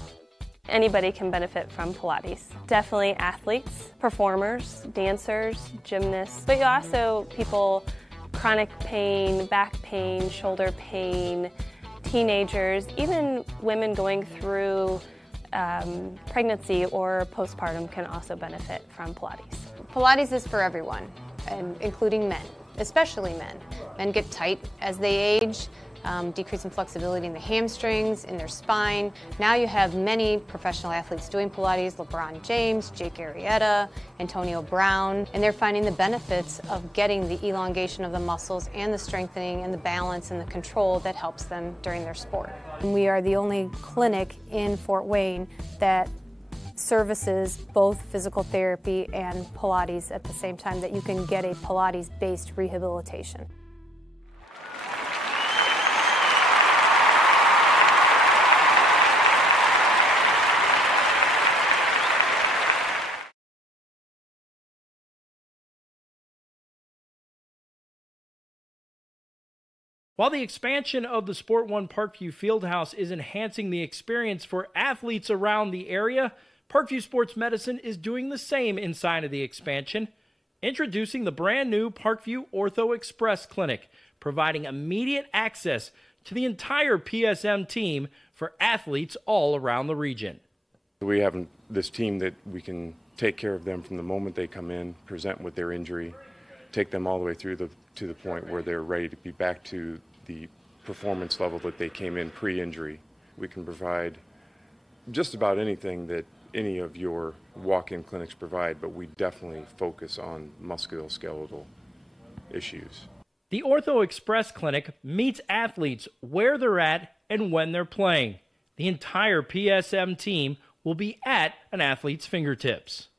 Anybody can benefit from Pilates. Definitely athletes, performers, dancers, gymnasts, but also people, chronic pain, back pain, shoulder pain, teenagers, even women going through pregnancy or postpartum can also benefit from Pilates. Pilates is for everyone, and including men, especially men. Men get tight as they age, decrease in flexibility in the hamstrings, in their spine. Now you have many professional athletes doing Pilates, LeBron James, Jake Arrieta, Antonio Brown, and they're finding the benefits of getting the elongation of the muscles and the strengthening and the balance and the control that helps them during their sport. And we are the only clinic in Fort Wayne that services both physical therapy and Pilates at the same time, that you can get a Pilates-based rehabilitation. While the expansion of the Sport One Parkview Fieldhouse is enhancing the experience for athletes around the area, Parkview Sports Medicine is doing the same inside of the expansion, introducing the brand new Parkview Ortho Express Clinic, providing immediate access to the entire PSM team for athletes all around the region. We have this team that we can take care of them from the moment they come in, present with their injury, take them all the way through to the point where they're ready to be back to the performance level that they came in pre-injury. We can provide just about anything that any of your walk-in clinics provide, but we definitely focus on musculoskeletal issues. The Ortho Express Clinic meets athletes where they're at and when they're playing. The entire PSM team will be at an athlete's fingertips.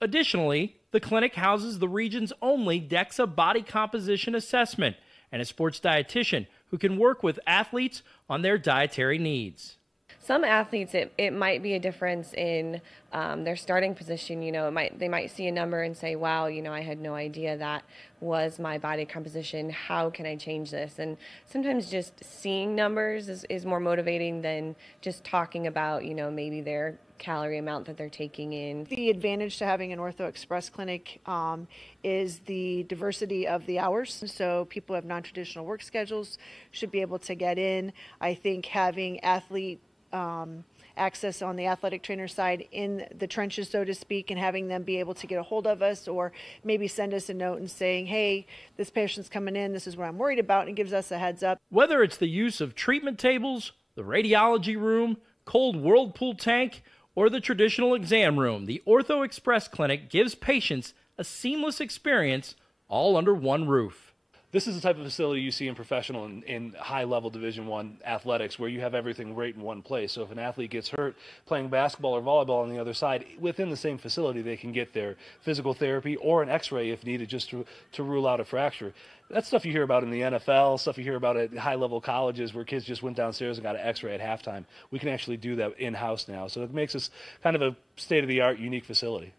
Additionally, the clinic houses the region's only DEXA body composition assessment and a sports dietitian who can work with athletes on their dietary needs. Some athletes, it might be a difference in their starting position. You know, they might see a number and say, wow, you know, I had no idea that was my body composition. How can I change this? And sometimes just seeing numbers is more motivating than just talking about, you know, maybe their calorie amount that they're taking in. The advantage to having an Ortho Express clinic is the diversity of the hours. So people who have non-traditional work schedules should be able to get in. I think having athlete access on the athletic trainer side in the trenches, so to speak, and having them be able to get a hold of us or maybe send us a note and saying, hey, this patient's coming in, this is what I'm worried about, and gives us a heads up. Whether it's the use of treatment tables, the radiology room, cold whirlpool tank, or the traditional exam room, the Ortho Express Clinic gives patients a seamless experience all under one roof. This is the type of facility you see in professional and high-level Division I athletics, where you have everything right in one place. So if an athlete gets hurt playing basketball or volleyball on the other side, within the same facility they can get their physical therapy or an x-ray if needed, just to rule out a fracture. That's stuff you hear about in the NFL, stuff you hear about at high-level colleges where kids just went downstairs and got an x-ray at halftime. We can actually do that in-house now. So it makes us kind of a state-of-the-art, unique facility.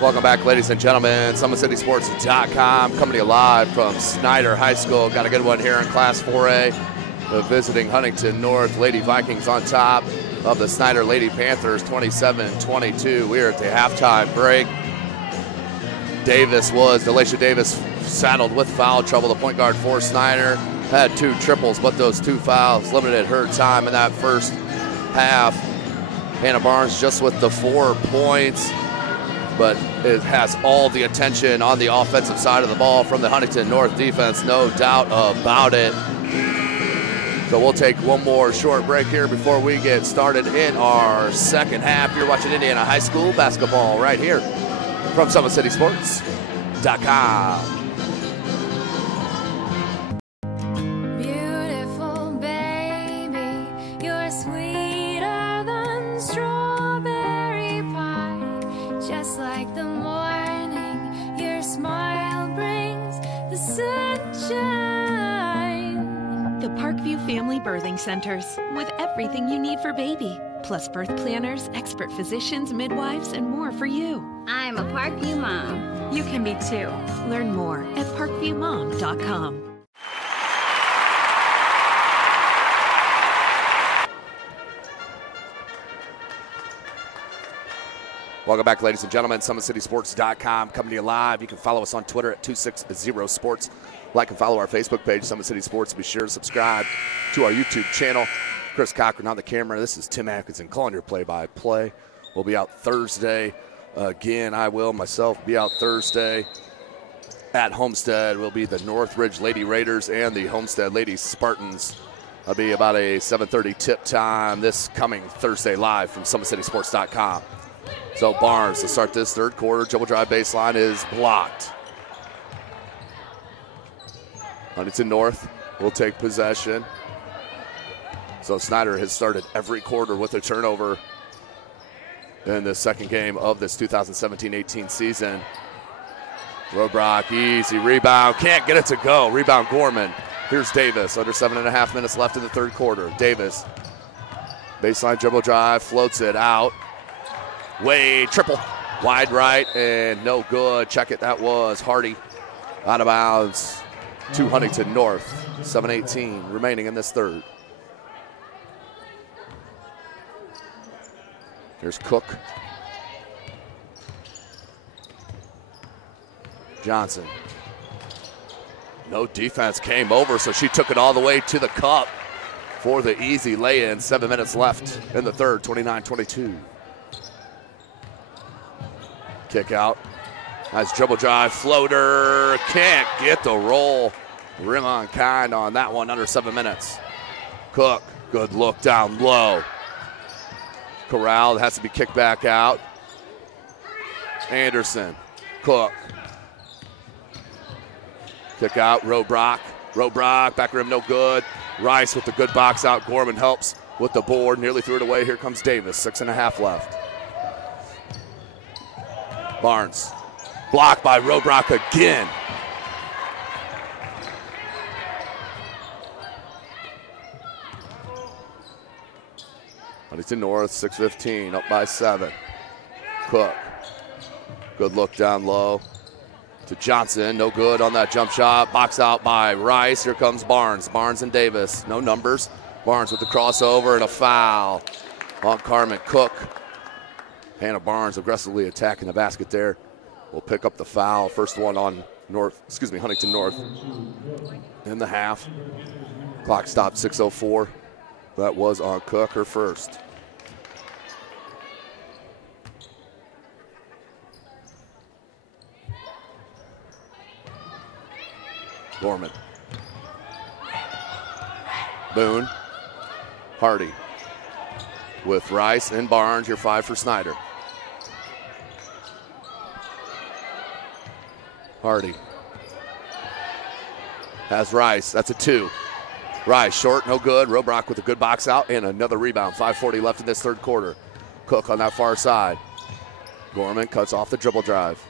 Welcome back, ladies and gentlemen. SummitCitySports.com coming to you live from Snider High School. Got a good one here in Class 4A. The visiting Huntington North Lady Vikings on top of the Snider Lady Panthers, 27-22. We are at the halftime break. Delisha Davis saddled with foul trouble. The point guard for Snider had 2 triples, but those 2 fouls limited her time in that first half. Hannah Barnes just with the 4 points, but it has all the attention on the offensive side of the ball from the Huntington North defense, no doubt about it. So we'll take one more short break here before we get started in our second half. You're watching Indiana High School basketball right here from SummitCitySports.com. Beautiful baby, you're sweeter than strawberry pie. Just like the morning, your smile brings the sunshine. The Parkview Family Birthing Centers, with everything you need for baby, plus birth planners, expert physicians, midwives, and more for you. I'm a Parkview mom. You can be too. Learn more at parkviewmom.com. Welcome back, ladies and gentlemen. SummitCitySports.com coming to you live. You can follow us on Twitter at 260sports. Like and follow our Facebook page, Summit City Sports. Be sure to subscribe to our YouTube channel. Chris Cochran on the camera. This is Tim Atkinson calling your play-by-play. We'll be out Thursday. Again, I will myself be out Thursday at Homestead. Will be the Northridge Lady Raiders and the Homestead Lady Spartans. It'll be about a 7:30 tip time this coming Thursday live from SummitCitySports.com. So Barnes to start this third quarter. Dribble drive baseline is blocked. Huntington North will take possession. So Snider has started every quarter with a turnover in the second game of this 2017-18 season. Robrock, easy rebound, can't get it to go. Rebound Gorman. Here's Davis, under 7.5 minutes left in the third quarter. Davis, baseline dribble drive, floats it out. Wade, triple, wide right, and no good. Check it, that was Hardy. Out of bounds to Huntington North. 7:18 remaining in this third. Here's Cook. Johnson. No defense came over, so she took it all the way to the cup for the easy lay-in. 7 minutes left in the third, 29-22. Kick out. Nice dribble drive, floater. Can't get the roll. Rim on kind on that one, under 7 minutes. Cook, good look down low. Corralled, has to be kicked back out. Anderson, Cook. Kick out, Robrock. Robrock, back rim, no good. Rice with the good box out. Gorman helps with the board, nearly threw it away. Here comes Davis, 6.5 left. Barnes, blocked by Robrock again. Huntington North, 6:15, up by 7. Cook, good look down low to Johnson, no good on that jump shot. Box out by Rice. Here comes Barnes. Barnes and Davis, no numbers. Barnes with the crossover and a foul on Carmen Cook. Hannah Barnes aggressively attacking the basket there. Will pick up the foul. First one on Huntington North in the half. Clock stopped, 6:04. That was on Cook, her first. Gorman. Boone. Hardy. With Rice and Barnes, your 5 for Snider. Hardy. Has Rice, that's a 2. Rice, short, no good. Robrock with a good box out and another rebound. 5:40 left in this third quarter. Cook on that far side. Gorman cuts off the dribble drive.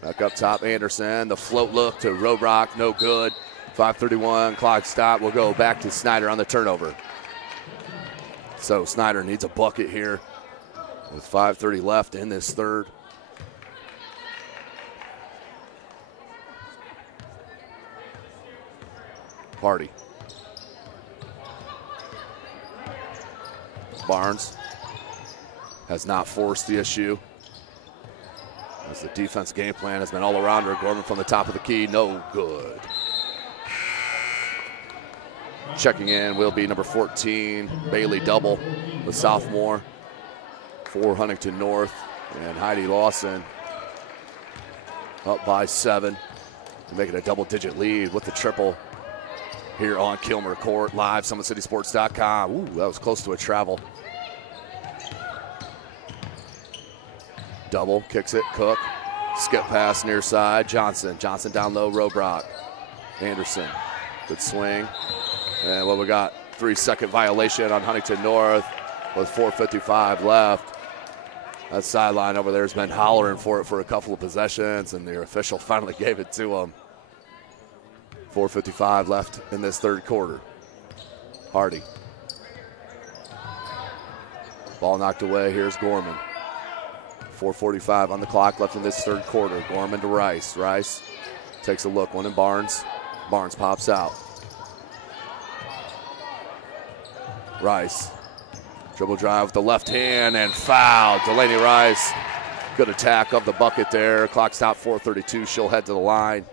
Back up top, Anderson. The float look to Robrock, no good. 5:31, clock stop. We'll go back to Snider on the turnover. So Snider needs a bucket here with 5:30 left in this third. Hardy. Barnes has not forced the issue, as the defense game plan has been all around her. Gorman from the top of the key, no good. Checking in will be number 14, Bailey Double, the sophomore for Huntington North. And Heidi Lawson up by 7 to make it a double-digit lead with the triple here on Kilmer Court, live, SummitCitySports.com. Ooh, that was close to a travel. Double, kicks it, Cook. Skip pass near side, Johnson. Johnson down low, Robrock. Anderson, good swing. And what we got, 3-second violation on Huntington North with 4:55 left. That sideline over there has been hollering for it for a couple of possessions, and the official finally gave it to him. 4:55 left in this third quarter. Hardy. Ball knocked away, here's Gorman. 4:45 on the clock left in this third quarter. Gorman to Rice. Rice takes a look, one in Barnes. Barnes pops out. Rice, dribble drive with the left hand and foul. Delaney Rice, good attack of the bucket there. Clock stop 4:32. She'll head to the line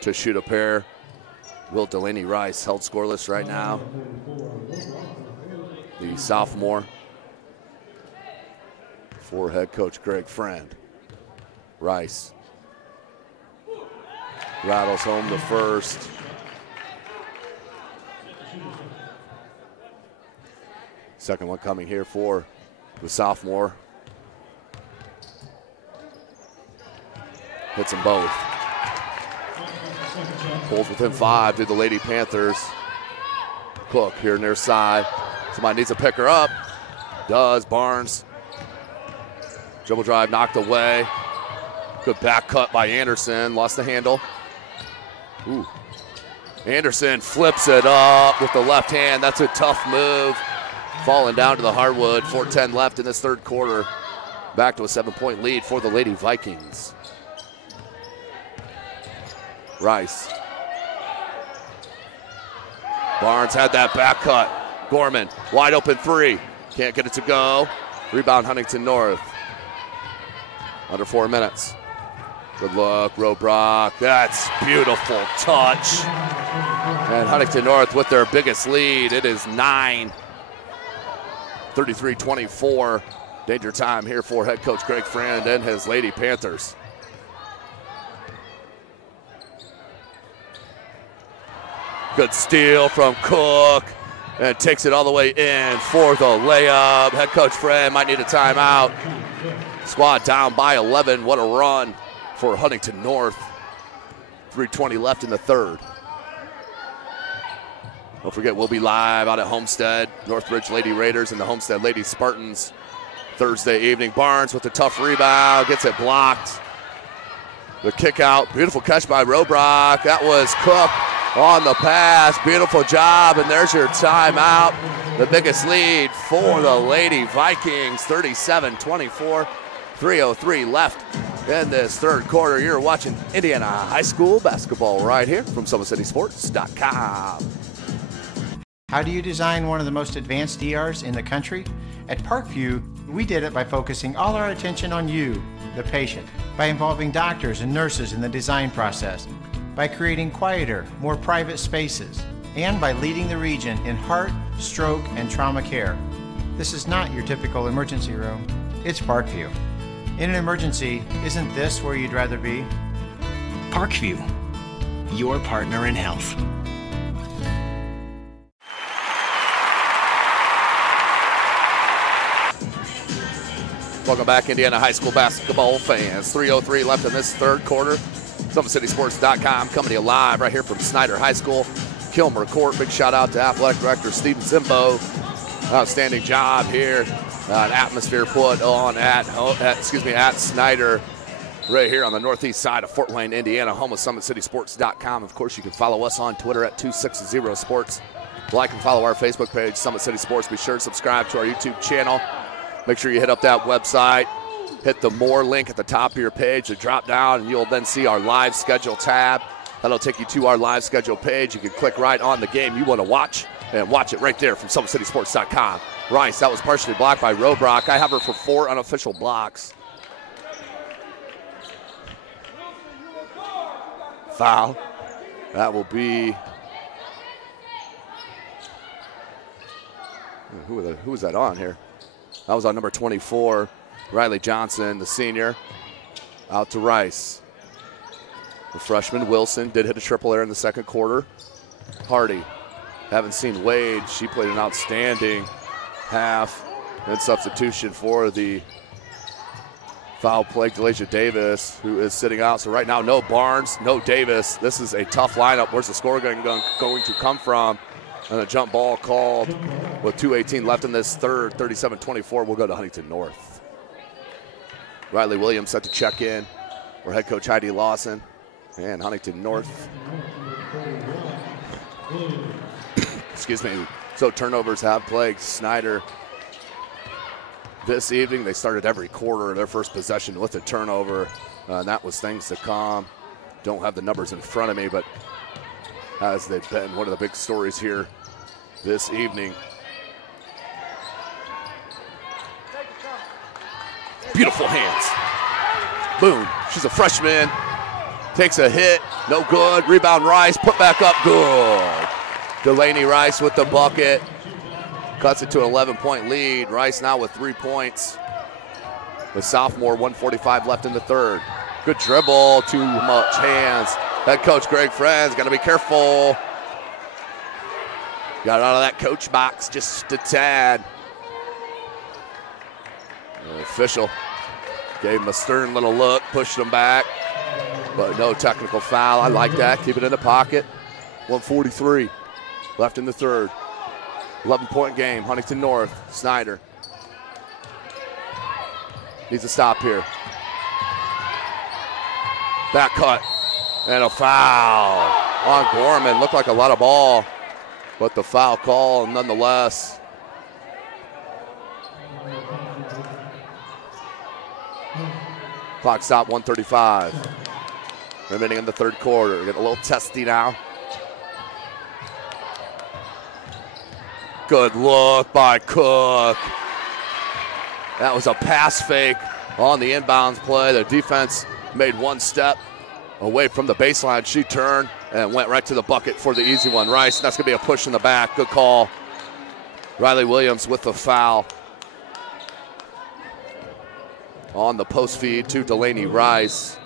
to shoot a pair. Will Delaney Rice held scoreless right now. The sophomore for head coach Greg Friend. Rice rattles home the first. Second one coming here for the sophomore. Hits them both. Pulls within 5 to the Lady Panthers. Cook here near side. Somebody needs to pick her up. Does. Barnes. Dribble drive knocked away. Good back cut by Anderson. Lost the handle. Ooh. Anderson flips it up with the left hand. That's a tough move. Falling down to the hardwood. 4:10 left in this third quarter. Back to a 7-point lead for the Lady Vikings. Rice. Barnes had that back cut. Gorman, wide open 3. Can't get it to go. Rebound Huntington North. Under 4 minutes. Good look, Robrock. That's beautiful touch. And Huntington North with their biggest lead. It is 9. 33-24. Danger time here for head coach Greg Friend and his Lady Panthers. Good steal from Cook, and takes it all the way in for the layup. Head coach Friend might need a timeout. Squad down by 11. What a run for Huntington North. 3:20 left in the third. Don't forget, we'll be live out at Homestead. Northridge Lady Raiders and the Homestead Lady Spartans Thursday evening. Barnes with a tough rebound, gets it blocked. The kick out, beautiful catch by Robrock. That was Cook on the pass. Beautiful job, and there's your timeout. The biggest lead for the Lady Vikings, 37-24. 3:03 left in this third quarter. You're watching Indiana High School basketball right here from SummitCitySports.com. How do you design one of the most advanced ERs in the country? At Parkview, we did it by focusing all our attention on you, the patient, by involving doctors and nurses in the design process, by creating quieter, more private spaces, and by leading the region in heart, stroke, and trauma care. This is not your typical emergency room. It's Parkview. In an emergency, isn't this where you'd rather be? Parkview, your partner in health. Welcome back, Indiana High School basketball fans. 3:03 left in this third quarter. SummitCitySports.com coming to you live right here from Snider High School, Kilmer Court. Big shout out to Athletic Director Steven Zimbo. Outstanding job here. An atmosphere put on at Snider, right here on the northeast side of Fort Wayne, Indiana, home of SummitCitySports.com. Of course, you can follow us on Twitter at 260sports. Like and follow our Facebook page, Summit City Sports. Be sure to subscribe to our YouTube channel. Make sure you hit up that website. Hit the More link at the top of your page to drop down, and you'll then see our live schedule tab. That'll take you to our live schedule page. You can click right on the game you want to watch and watch it right there from SummitCitySports.com. Rice, that was partially blocked by Robrock. I have her for 4 unofficial blocks. Foul. That will be... Who was that on here? That was on number 24, Riley Johnson, the senior. Out to Rice. The freshman, Wilson, did hit a triple there in the second quarter. Hardy. Haven't seen Wade. She played an outstanding half in substitution for the Foul play, Delisha Davis, who is sitting out. So right now, no Barnes, no Davis. This is a tough lineup. Where's the score going to come from? And a jump ball called with 2:18 left in this third, 37-24. We'll go to Huntington North. Riley Williams set to check in for head coach Heidi Lawson and Huntington North. Excuse me. So turnovers have plagued Snider this evening. They started every quarter of their first possession with a turnover, and that was things to come. Don't have the numbers in front of me, but as they've been one of the big stories here this evening. Beautiful hands. Boom. She's a freshman. Takes a hit. No good. Rebound Rice. Put back up. Good. Delaney Rice with the bucket. Cuts it to an 11-point lead. Rice now with 3 points. The sophomore, 1:45 left in the third. Good dribble. Too much hands. Head coach Greg Friends got to be careful. Got out of that coach box just a tad. The official gave him a stern little look, pushed him back, but no technical foul. I like that. Keep it in the pocket. 1:43 left in the third. 11-point game. Huntington North. Snider needs a stop here. Back cut. And a foul on Gorman. Looked like a lot of ball, but the foul call nonetheless. Clock stop, 1:35. Remaining in the third quarter. Getting a little testy now. Good look by Cook. That was a pass fake on the inbounds play. The defense made one step away from the baseline. She turned and went right to the bucket for the easy one. Rice, that's going to be a push in the back. Good call. Riley Williams with the foul on the post feed to Delaney Rice.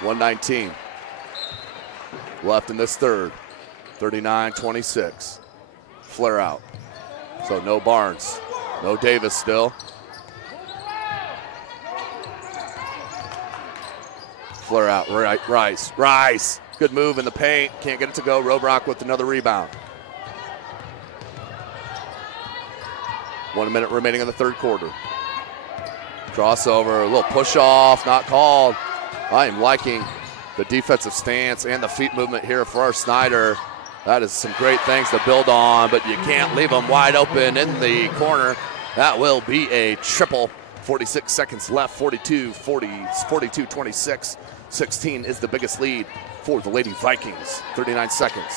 1:19 left in this third. 39-26. Flare out. So no Barnes. No Davis still. Flare out. Rice. Rice. Good move in the paint. Can't get it to go. Robrock with another rebound. 1 minute remaining in the third quarter. Crossover. A little push off. Not called. I am liking the defensive stance and the feet movement here for our Snider. That is some great things to build on, but you can't leave them wide open in the corner. That will be a triple. 46 seconds left, 42-26. 16 is the biggest lead for the Lady Vikings. 39 seconds.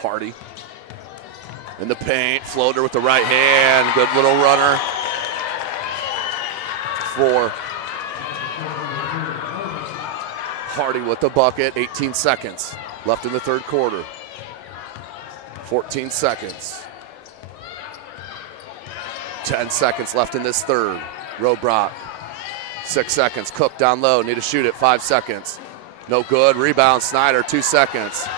Hardy in the paint, floater with the right hand, good little runner for Hardy with the bucket. 18 seconds left in the third quarter. 14 seconds. 10 seconds left in this third. Robrock, 6 seconds. Cook down low, need to shoot it, 5 seconds. No good, rebound Snider, 2 seconds.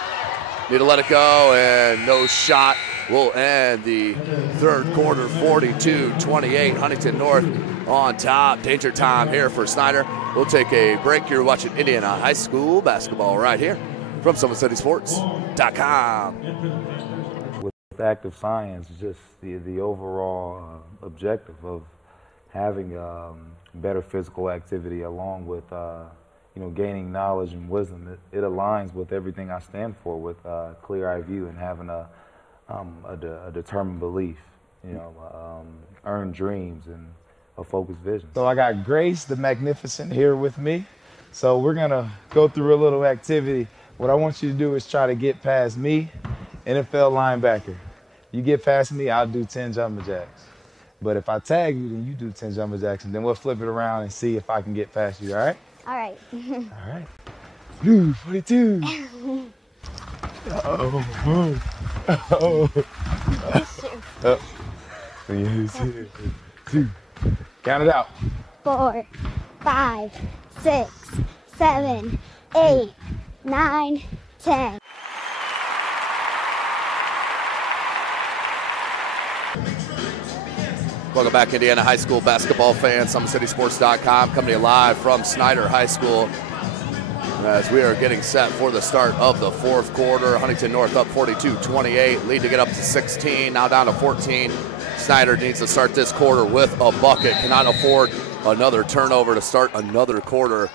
Need to let it go, and no shot. Will end the third quarter, 42-28. Huntington North on top. Danger time here for Snider. We'll take a break. You're watching Indiana High School basketball right here from SummitCitySports.com. With active science, just the overall objective of having better physical activity along with gaining knowledge and wisdom, it aligns with everything I stand for, with clear-eye view and having a determined belief, earned dreams and a focused vision. So I got Grace the Magnificent here with me. So we're gonna go through a little activity. What I want you to do is try to get past me, NFL linebacker. You get past me, I'll do 10 jumping jacks. But if I tag you, then you do 10 jumping jacks, and then we'll flip it around and see if I can get past you, all right? All right. All right. Blue 42. Oh. Yes, 2. Count it out. 4, 5, 6, 7, 8, 9, 10. Welcome back, Indiana high school basketball fans. SummitCitySports.com coming to you live from Snider High School as we are getting set for the start of the fourth quarter. Huntington North up 42-28, lead to get up to 16, now down to 14. Snider needs to start this quarter with a bucket, cannot afford another turnover to start another quarter.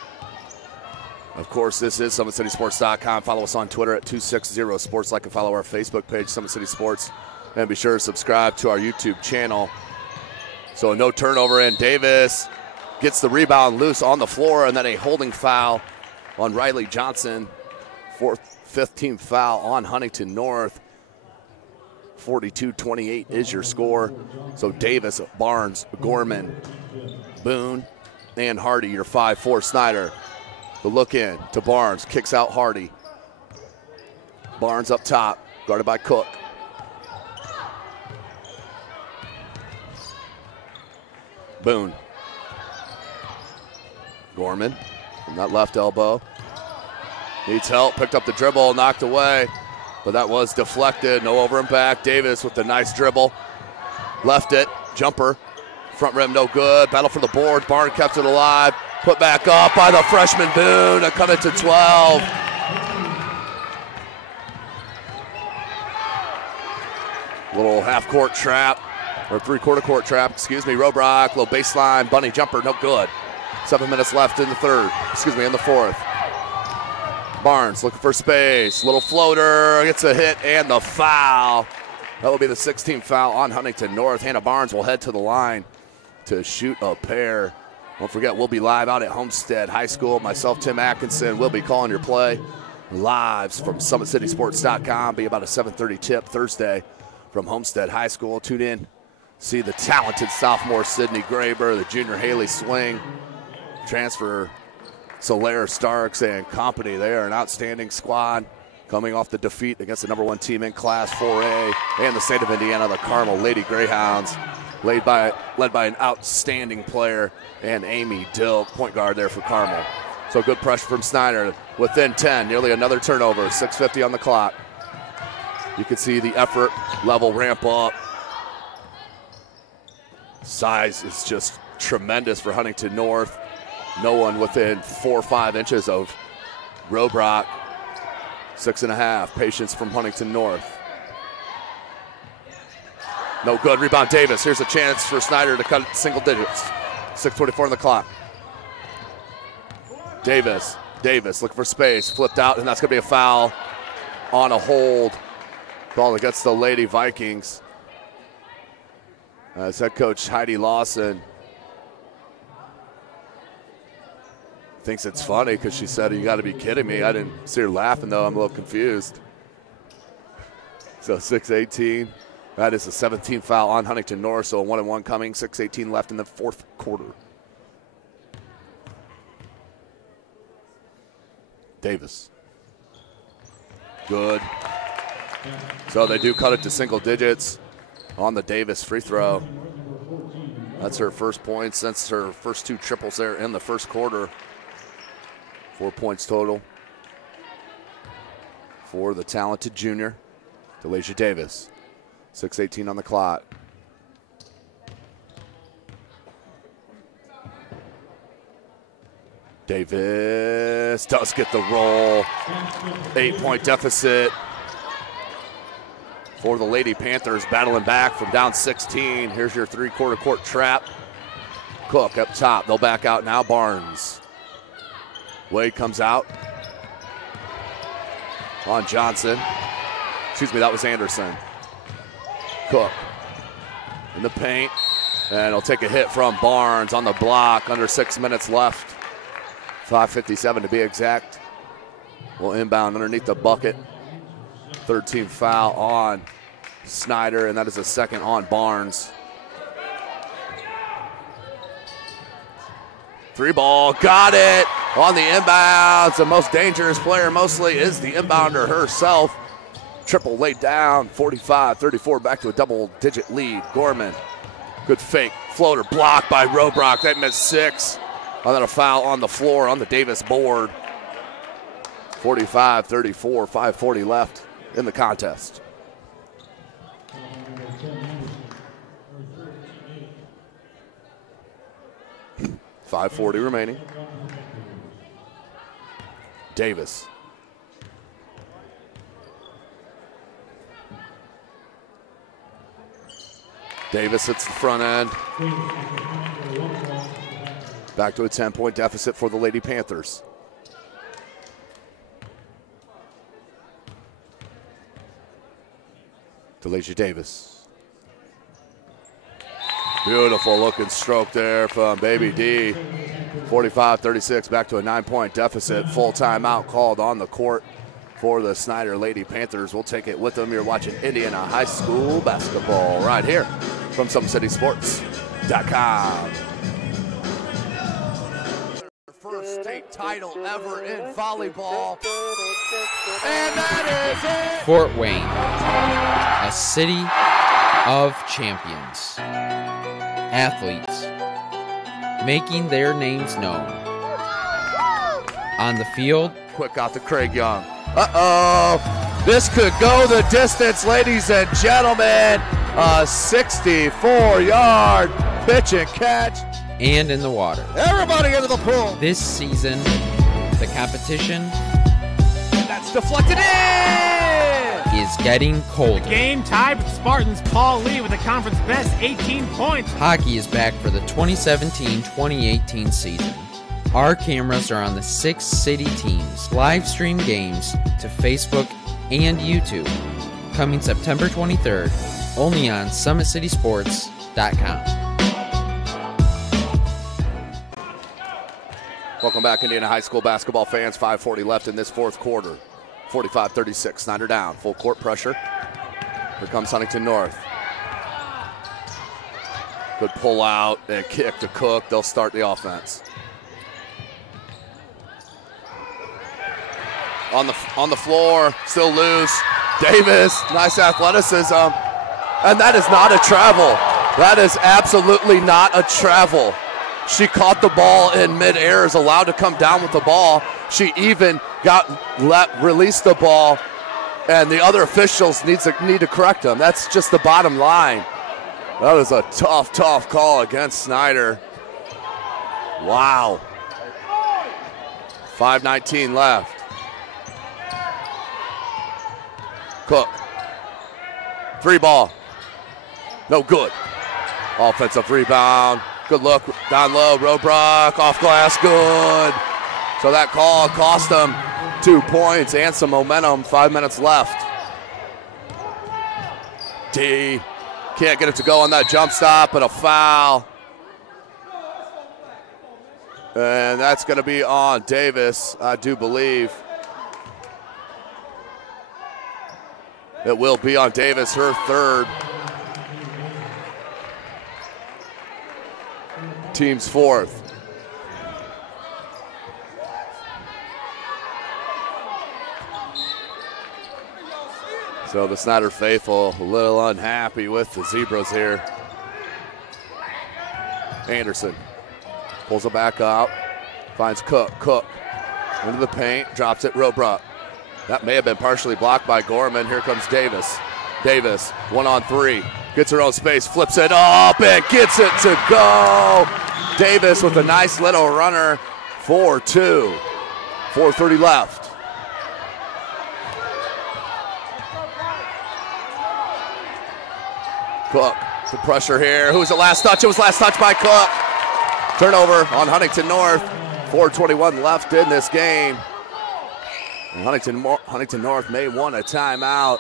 Of course, this is SummitCitySports.com. Follow us on Twitter at 260sports. Like and follow our Facebook page, Summit City Sports. And be sure to subscribe to our YouTube channel. So no turnover, and Davis gets the rebound loose on the floor, and then a holding foul on Riley Johnson. Fifth team foul on Huntington North. 42-28 is your score. So Davis, Barnes, Gorman, Boone, and Hardy, your 5-4 Snider. The look in to Barnes, kicks out Hardy. Barnes up top, guarded by Cook. Boone. Gorman from that left elbow. Needs help, picked up the dribble, knocked away, but that was deflected. No over and back. Davis with the nice dribble. Left it, jumper. Front rim no good. Battle for the board. Barnes kept it alive. Put back up by the freshman Boone to cut it to 12. Little half-court trap. Or three-quarter court trap, excuse me. Robrock, low baseline, bunny jumper, no good. 7 minutes left in the in the fourth. Barnes looking for space, little floater, gets a hit and the foul. That will be the 16th foul on Huntington North. Hannah Barnes will head to the line to shoot a pair. Don't forget, we'll be live out at Homestead High School. Myself, Tim Atkinson, will be calling your play live from SummitCitySports.com. Be about a 7:30 tip Thursday from Homestead High School. Tune in. See the talented sophomore Sydney Graber, the junior Haley Swing, transfer Solaire Starks and company. They are an outstanding squad coming off the defeat against the #1 team in Class 4A and the state of Indiana, the Carmel Lady Greyhounds, led by an outstanding player and Amy Dill, point guard there for Carmel. So good pressure from Snider within 10, nearly another turnover, 6:50 on the clock. You can see the effort level ramp up. Size is just tremendous for Huntington North. No one within 4 or 5 inches of Robrock. 6.5. Patience from Huntington North. No good. Rebound Davis. Here's a chance for Snider to cut it to single digits. 6:24 on the clock. Davis looking for space. Flipped out, and that's going to be a foul on a hold. Ball against the Lady Vikings. As head coach Heidi Lawson thinks it's funny because she said, "You got to be kidding me." I didn't see her laughing, though. I'm a little confused. So 6:18. That is the 17th foul on Huntington North, so a 1-and-1 coming. 6:18 left in the fourth quarter. Davis. Good. So they do cut it to single digits on the Davis free throw. That's her first point since her first 2 triples there in the first quarter. 4 points total for the talented junior, Delisha Davis. 6:18 on the clock. Davis does get the roll. 8-point deficit for the Lady Panthers, battling back from down 16. Here's your three-quarter court trap. Cook up top. They'll back out now. Barnes. Wade comes out on Johnson. Excuse me, that was Anderson. Cook in the paint, and he'll take a hit from Barnes on the block. Under 6 minutes left. 5:57 to be exact. Will inbound underneath the bucket. 13th foul on Snider, and that is the second on Barnes. 3-ball, got it on the inbounds. The most dangerous player mostly is the inbounder herself. Triple laid down, 45-34, back to a double-digit lead. Gorman, good fake, floater blocked by Robrock. That missed 6. And then a foul on the floor on the Davis board. 45-34, 5:40 left in the contest. $5:40 remaining. Davis. Davis hits the front end. Back to a 10-point deficit for the Lady Panthers. DeLacia Davis. Beautiful looking stroke there from Baby D. 45-36, back to a 9-point deficit. Full timeout called on the court for the Snider Lady Panthers. We'll take it with them. You're watching Indiana High School basketball right here from SummitCitySports.com. First state title ever in volleyball. And that is it. Fort Wayne, a city of champions. Athletes making their names known. On the field. Quick out to Craig Young. Uh-oh. This could go the distance, ladies and gentlemen. A 64-yard pitch and catch. And in the water. Everybody into the pool. This season, the competition that's deflected in is getting colder. The game tied with Spartans. Paul Lee with the conference best 18 points. Hockey is back for the 2017-2018 season. Our cameras are on the 6 city teams. Live stream games to Facebook and YouTube. Coming September 23rd, only on SummitCitySports.com. Welcome back, Indiana High School basketball fans. 5:40 left in this fourth quarter. 45-36, Snider down. Full court pressure. Here comes Huntington North. Good pull out and kick to Cook. They'll start the offense. On the floor, still loose. Davis, nice athleticism. And that is not a travel. That is absolutely not a travel. She caught the ball in midair, is allowed to come down with the ball. She even released the ball, and the other officials need to correct them. That's just the bottom line. That was a tough call against Snider. Wow. 5:19 left. Cook. 3 ball. No good. Offensive rebound. Good look down low. Robrock off glass. Good. So that call cost them 2 points and some momentum. 5 minutes left. D can't get it to go on that jump stop, but a foul. And that's going to be on Davis, I do believe. It will be on Davis, her third. Team's fourth. So the Snider faithful a little unhappy with the Zebras here. Anderson pulls it back out, finds Cook. Cook into the paint, drops it, Robrock. That may have been partially blocked by Gorman. Here comes Davis. Davis, 1-on-3, gets her own space, flips it up and gets it to go. Davis with a nice little runner, 4-2. 4:30 left. Cook, the pressure here. Who's the last touch? It was last touch by Cook. Turnover on Huntington North. 4:21 left in this game. And Huntington North may want a timeout.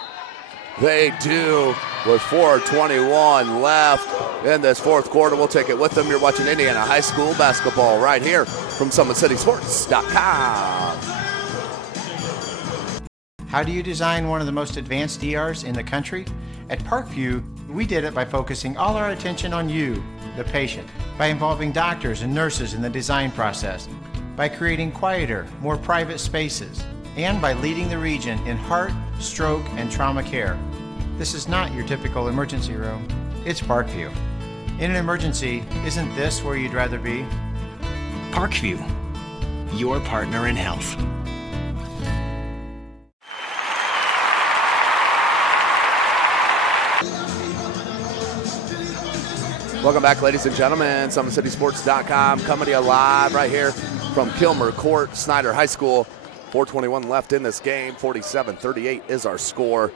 They do with 4:21 left in this fourth quarter. We'll take it with them. You're watching Indiana High School basketball right here from SummitCitySports.com. How do you design one of the most advanced ERs in the country? At Parkview, we did it by focusing all our attention on you, the patient, by involving doctors and nurses in the design process, by creating quieter, more private spaces, and by leading the region in heart, stroke, and trauma care. This is not your typical emergency room. It's Parkview. In an emergency, isn't this where you'd rather be? Parkview, your partner in health. Welcome back, ladies and gentlemen. SummitCitySports.com coming to you live right here from Kilmer Court, Snider High School. 4:21 left in this game. 47-38 is our score.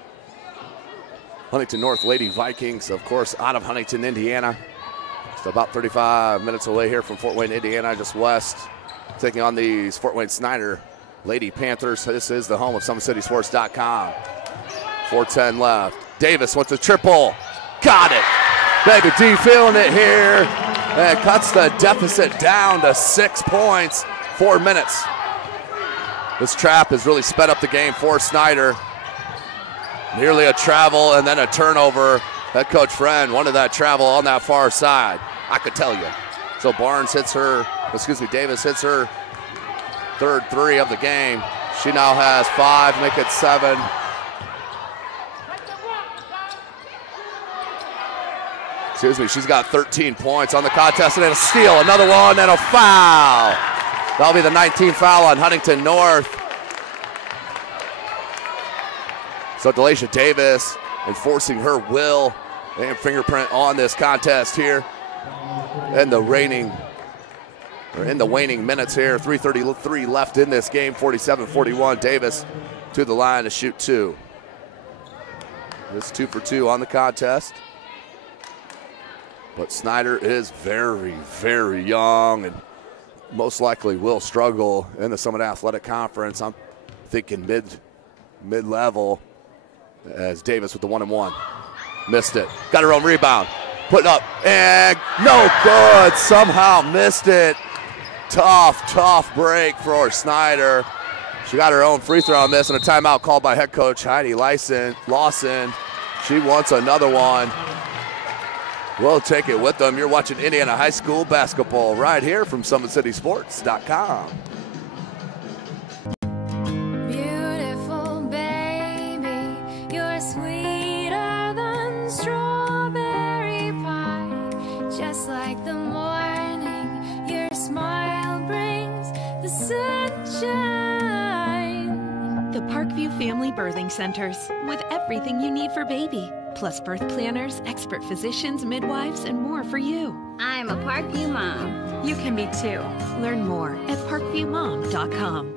Huntington North Lady Vikings, of course, out of Huntington, Indiana. Just about 35 minutes away here from Fort Wayne, Indiana, just west. Taking on these Fort Wayne Snider Lady Panthers. This is the home of SummitCitySports.com. 4:10 left. Davis wants a triple. Got it. Baby D feeling it here. And cuts the deficit down to 6 points. 4 minutes. This trap has really sped up the game for Snider. Nearly a travel and then a turnover. Head coach Friend wanted that travel on that far side. I could tell you. So Davis hits her third three of the game. She now has 5, make it 7. She's got 13 points on the contest, and a steal, another one, and a foul. That'll be the 19th foul on Huntington North. So Delisha Davis enforcing her will and fingerprint on this contest here. In the waning minutes here, 3:33 left in this game, 47-41. Davis to the line to shoot 2. This 2 for 2 on the contest. But Snider is very, very young and most likely will struggle in the Summit Athletic Conference. I'm thinking mid-level as Davis with the 1-and-1. Missed it. Got her own rebound. Putting up and no good. Somehow missed it. Tough break for Snider. She got her own free throw on this and a timeout called by head coach Heidi Lawson. She wants another one. We'll take it with them. You're watching Indiana High School basketball right here from SummitCitySports.com. Beautiful baby, you're sweeter than strawberry pie. Just like the morning, your smile brings the sunshine. The Parkview Family Birthing Centers, with everything you need for baby. Plus birth planners, expert physicians, midwives, and more for you. I'm a Parkview mom. You can be too. Learn more at parkviewmom.com.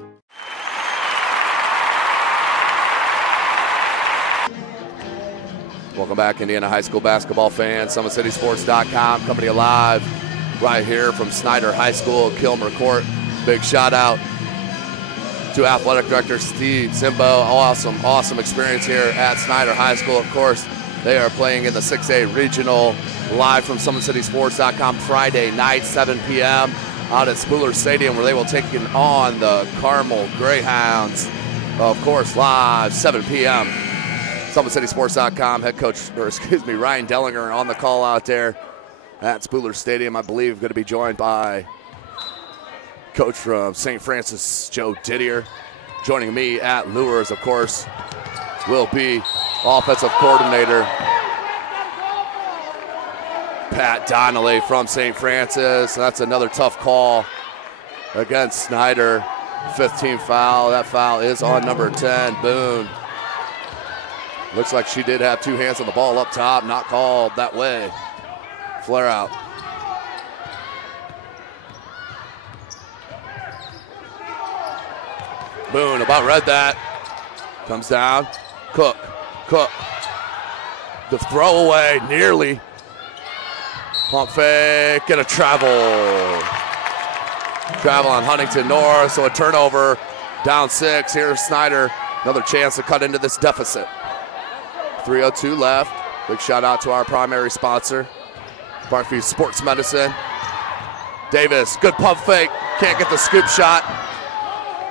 Welcome back, Indiana High School basketball fans. SummitCitySports.com coming to you live right here from Snider High School, Kilmer Court. Big shout out to Athletic Director Steve Zimbo. Awesome experience here at Snider High School. Of course, they are playing in the 6A Regional live from SummitCitySports.com Friday night, 7 p.m. out at Spooler Stadium, where they will take on the Carmel Greyhounds. Of course, live, 7 p.m. SummitCitySports.com head coach, Ryan Dellinger on the call out there at Spooler Stadium. I believe going to be joined by coach from St. Francis, Joe Didier. Joining me at Lures, of course, will be offensive coordinator Pat Donnelly from St. Francis. That's another tough call against Snider. 15th foul. That foul is on number 10, Boone. Looks like she did have 2 hands on the ball up top. Not called that way. Flare out. Boone about read that. Comes down. Cook. The throwaway nearly. Pump fake and a travel. Travel on Huntington North, so a turnover. Down 6. Here's Snider. Another chance to cut into this deficit. 3:02 left. Big shout out to our primary sponsor, Parkview Sports Medicine. Davis, good pump fake. Can't get the scoop shot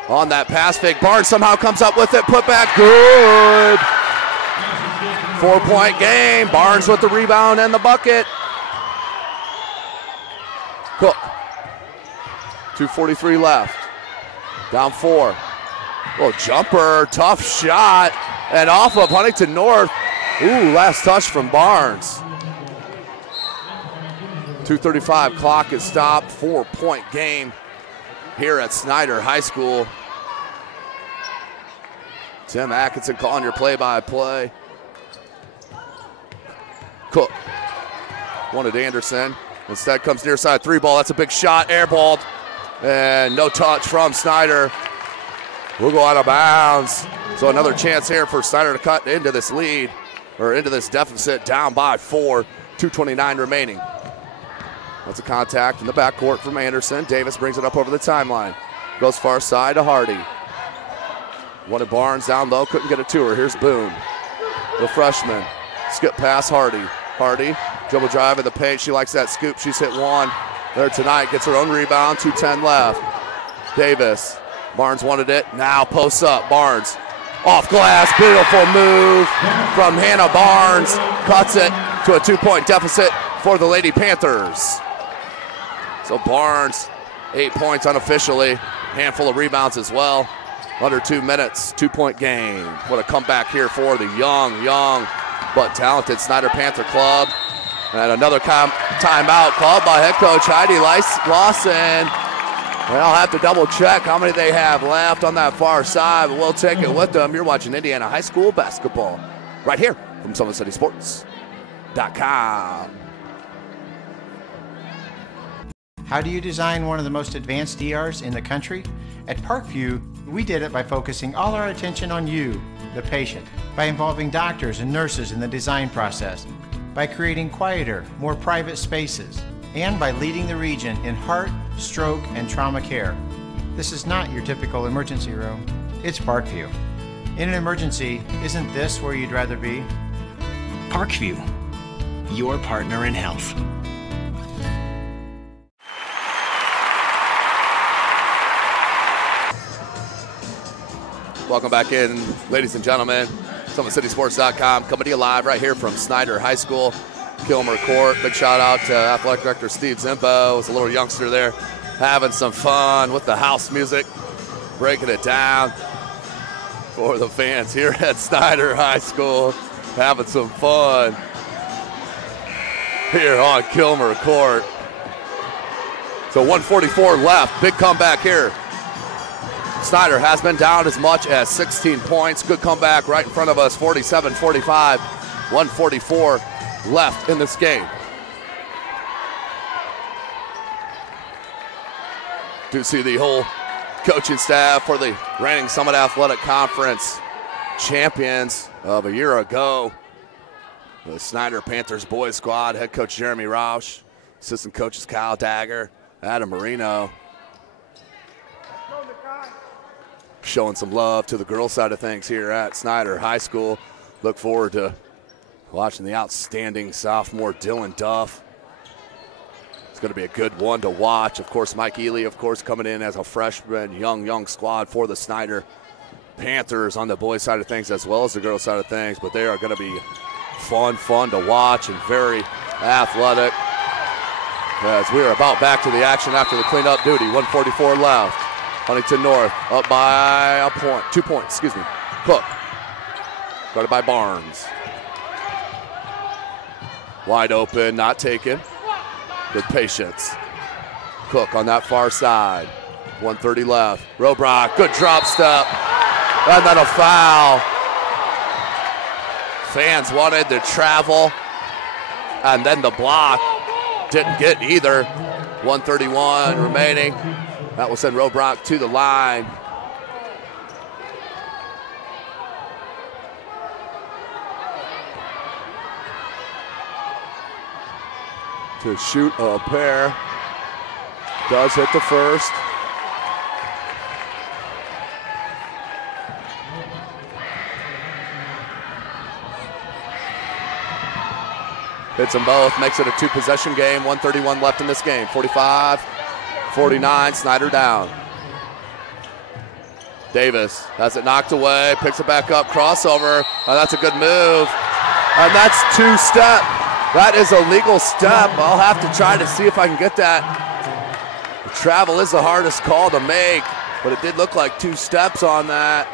on that pass fake. Barnes somehow comes up with it. Put back, good. 4-point game. Barnes with the rebound and the bucket. Cook. 2:43 left. Down 4. Little jumper, tough shot, and off of Huntington North. Ooh, last touch from Barnes. 2:35 clock is stopped. 4-point game. here at Snider High School. Tim Atkinson calling your play-by-play. Cook wanted Anderson. Instead comes near side three ball. That's a big shot, airballed. And no touch from Snider. We'll go out of bounds. So another chance here for Snider to cut into this lead, or into this deficit, down by 4, 2:29 remaining. That's a contact in the backcourt from Anderson. Davis brings it up over the timeline. Goes far side to Hardy. Wanted Barnes down low, couldn't get it to her. Here's Boone, the freshman. Skip past Hardy. Hardy, dribble drive in the paint. She likes that scoop. She's hit one there tonight. Gets her own rebound, 2:10 left. Davis, Barnes wanted it. Now posts up, Barnes. Off glass, beautiful move from Hannah Barnes. Cuts it to a 2-point deficit for the Lady Panthers. So Barnes, 8 points unofficially. Handful of rebounds as well. Under 2 minutes, 2-point game. What a comeback here for the young, but talented Snider Panther Club. And another timeout called by head coach Heidi Lawson. And I'll have to double check how many they have left on that far side, but we'll take it with them. You're watching Indiana High School basketball right here from SummitCitySports.com. How do you design one of the most advanced DRs in the country? At Parkview, we did it by focusing all our attention on you, the patient, by involving doctors and nurses in the design process, by creating quieter, more private spaces, and by leading the region in heart, stroke, and trauma care. This is not your typical emergency room. It's Parkview. In an emergency, isn't this where you'd rather be? Parkview, your partner in health. Welcome back in, ladies and gentlemen. SummitCitySports.com coming to you live right here from Snider High School, Kilmer Court. Big shout out to Athletic Director Steve Zimpo. Was a little youngster there having some fun with the house music, breaking it down for the fans here at Snider High School. Having some fun here on Kilmer Court. So 1:44 left. Big comeback here. Snider has been down as much as 16 points. Good comeback right in front of us, 47-45. 1:44 left in this game. Do see the whole coaching staff for the reigning Summit Athletic Conference champions of a year ago. The Snider Panthers boys squad, head coach Jeremy Roush, assistant coaches Kyle Dagger, Adam Marino. Showing some love to the girls' side of things here at Snider High School. Look forward to watching the outstanding sophomore Dylan Duff. It's going to be a good one to watch. Of course, Mike Ely, of course, coming in as a freshman, young squad for the Snider Panthers on the boys' side of things as well as the girls' side of things. But they are going to be fun to watch and very athletic, as we are about back to the action after the cleanup duty. 1:44 left. Huntington North up by a point, 2 points, excuse me. Cook, guarded by Barnes. Wide open, not taken. With patience. Cook on that far side. 1:30 left. Robrock, good drop step. And then a foul. Fans wanted to travel. And then the block. Didn't get either. 1:31 remaining. That will send Robrock to the line. To shoot a pair. Does hit the first. Hits them both, makes it a two-possession game. 1:31 left in this game. 45-49, Snider down. Davis has it knocked away, picks it back up, crossover. Oh, that's a good move. And that's two-step. That is a legal step. I'll have to try to see if I can get that. The travel is the hardest call to make, but it did look like two steps on that.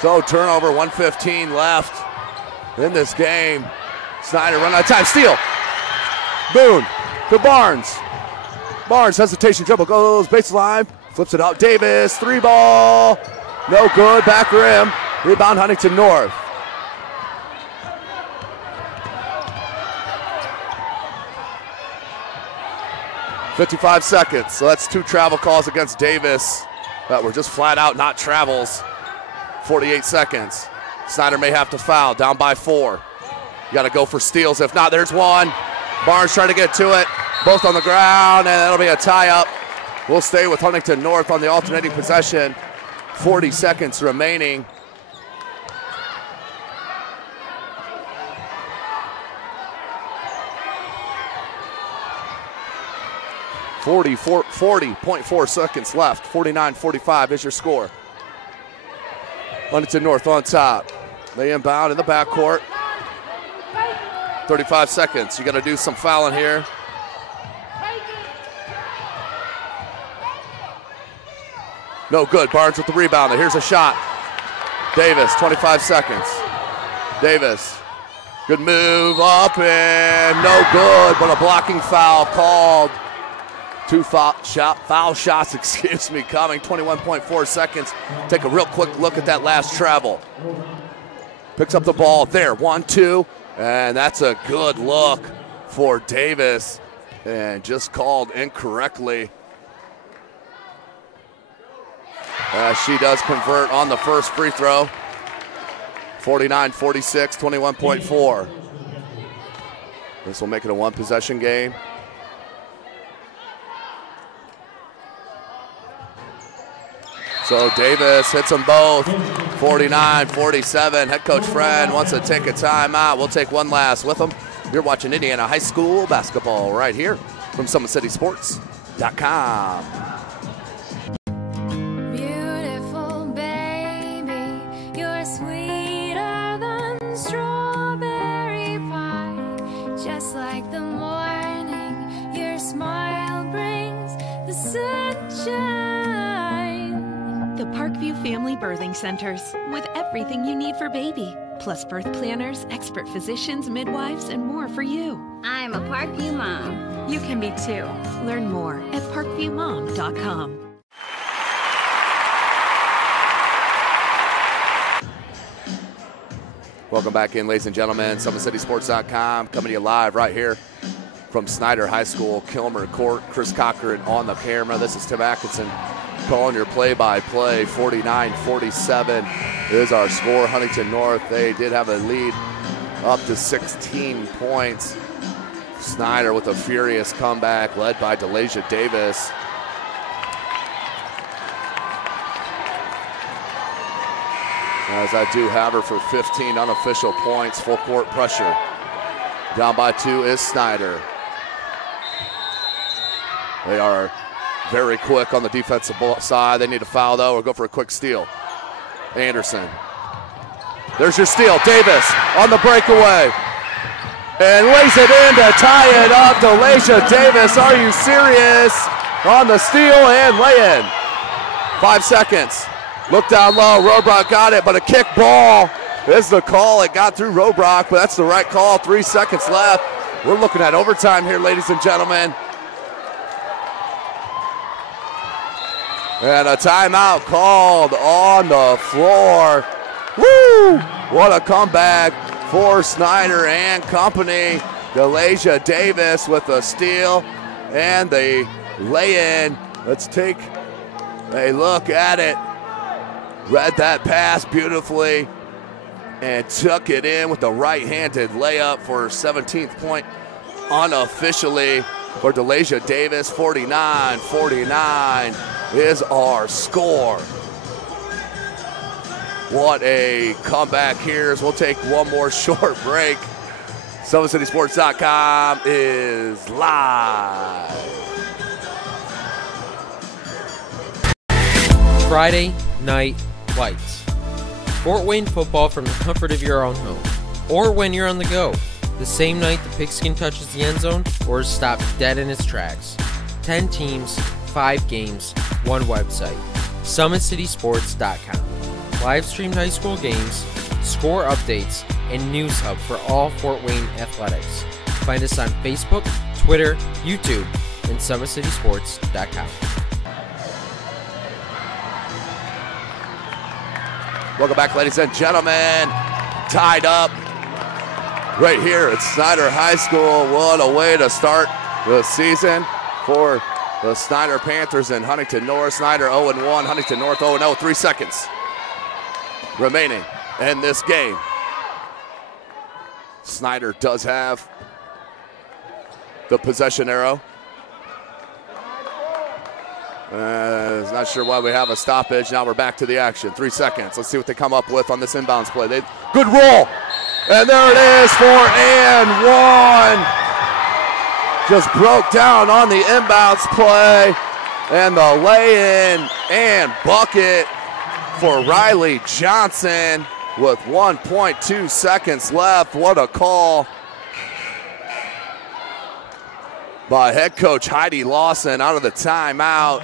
So turnover, 1:15 left in this game. Snider run out of time, steal. Boone to Barnes. Barnes, hesitation, dribble, goes baseline, flips it out. Davis, 3-ball, no good, back rim. Rebound Huntington North. .55 seconds, so that's 2 travel calls against Davis that were just flat out not travels. 48 seconds. Snider may have to foul, down by 4. You got to go for steals. If not, there's one. Barnes trying to get to it. Both on the ground, and that'll be a tie-up. We'll stay with Huntington North on the alternating possession. 40 seconds remaining. .4 seconds left. 49-45 is your score. Huntington North on top. They inbound in the backcourt. 35 seconds. You got to do some fouling here. No good. Barnes with the rebound. Here's a shot. Davis, 25 seconds. Davis, good move up and no good, but a blocking foul called. 2 foul shots, excuse me, coming. 21.4 seconds. Take a real quick look at that last travel. Picks up the ball there, 1-2, and that's a good look for Davis, and just called incorrectly. She does convert on the first free throw. 49-46, 21.4. This will make it a 1-possession game. So Davis hits them both. 49-47. Head coach Fred wants to take a timeout. We'll take one last with him. You're watching Indiana High School basketball right here from SummitCitySports.com. Beautiful baby, you're sweeter than strawberry pie. Just like the morning, your smile brings the sunshine. The Parkview Family Birthing Centers, with everything you need for baby, plus birth planners, expert physicians, midwives, and more for you. I'm a Parkview mom. You can be too. Learn more at parkviewmom.com. Welcome back in, ladies and gentlemen. SummitCitySports.com coming to you live right here from Snider High School, Kilmer Court. Chris Cochran on the camera. This is Tim Atkinson calling your play-by-play. 49-47 is our score. Huntington North, they did have a lead up to 16 points. Snider with a furious comeback led by Delasia Davis. As I do have her for 15 unofficial points, full court pressure. Down by 2 is Snider. They are very quick on the defensive side. They need a foul though, or go for a quick steal. Anderson. There's your steal. Davis on the breakaway. And lays it in to tie it up. Delasia Davis, are you serious? On the steal and lay in. 5 seconds. Look down low. Robrock got it, but a kick ball is the call. It got through Robrock, but that's the right call. 3 seconds left. We're looking at overtime here, ladies and gentlemen. And a timeout called on the floor. Woo! What a comeback for Snider and company. Delasia Davis with a steal and the lay-in. Let's take a look at it. Read that pass beautifully and took it in with the right-handed layup for her 17th point unofficially for Delasia Davis. 49-49 is our score. What a comeback here as we'll take one more short break. SummitCitySports.com is live. Friday Night Lights. Fort Wayne football from the comfort of your own home, or when you're on the go, the same night the pigskin touches the end zone or is stopped dead in its tracks. 10 teams, 5 games, 1 website. SummitCitySports.com. Live streamed high school games, score updates, and news hub for all Fort Wayne athletics. Find us on Facebook, Twitter, YouTube, and and SummitCitySports.com. Welcome back, ladies and gentlemen. Tied up right here at Snider High School. What a way to start the season for the Snider Panthers and Huntington North. Snider 0-1, Huntington North 0-0. 3 seconds remaining in this game. Snider does have the possession arrow. Not sure why we have a stoppage. Now we're back to the action. 3 seconds. Let's see what they come up with on this inbounds play. Good roll. And there it is for and one. Just broke down on the inbounds play. And the lay-in and bucket for Riley Johnson with 1.2 seconds left. What a call by head coach Heidi Lawson out of the timeout.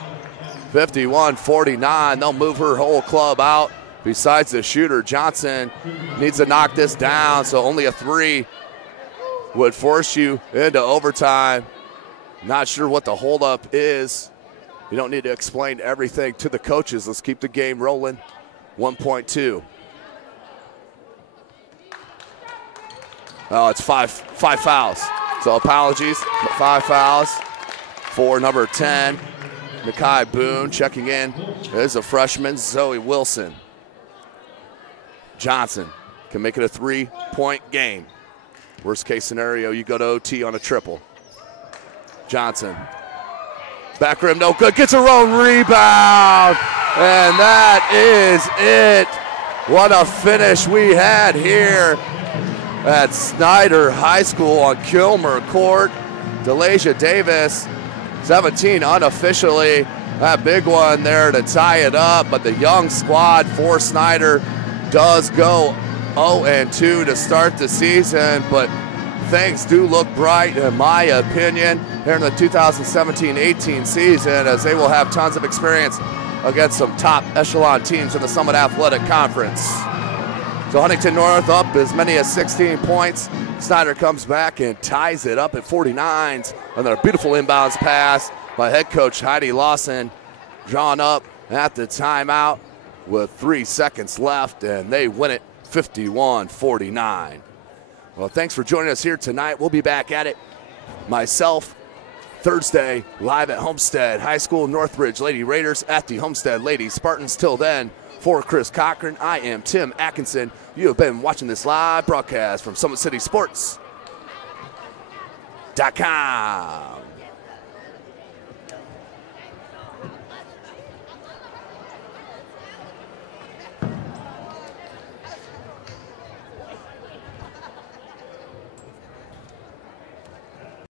51-49. They'll move her whole club out. Besides the shooter, Johnson needs to knock this down, so only a 3 would force you into overtime. Not sure what the holdup is. You don't need to explain everything to the coaches. Let's keep the game rolling. 1.2. Oh, it's five fouls. So apologies, 5 fouls for number 10, Nakai Boone. Checking in is a freshman, Zoe Wilson. Johnson can make it a 3-point game. Worst case scenario, you go to OT on a triple. Johnson, back rim, no good, gets her own rebound. And that is it. What a finish we had here at Snider High School on Kilmer Court. Delasia Davis, 17 unofficially. That big one there to tie it up, but the young squad for Snider does go 0-2 to start the season, but things do look bright, in my opinion, here in the 2017-18 season, as they will have tons of experience against some top echelon teams in the Summit Athletic Conference. So Huntington North up as many as 16 points. Snider comes back and ties it up at 49. And then a beautiful inbounds pass by head coach Heidi Lawson, drawn up at the timeout with 3 seconds left, and they win it 51-49. Well, thanks for joining us here tonight. We'll be back at it, myself, Thursday, live at Homestead High School, Northridge Lady Raiders at the Homestead Lady Spartans. Till then, for Chris Cochran, I am Tim Atkinson. You have been watching this live broadcast from SummitCitySports.com.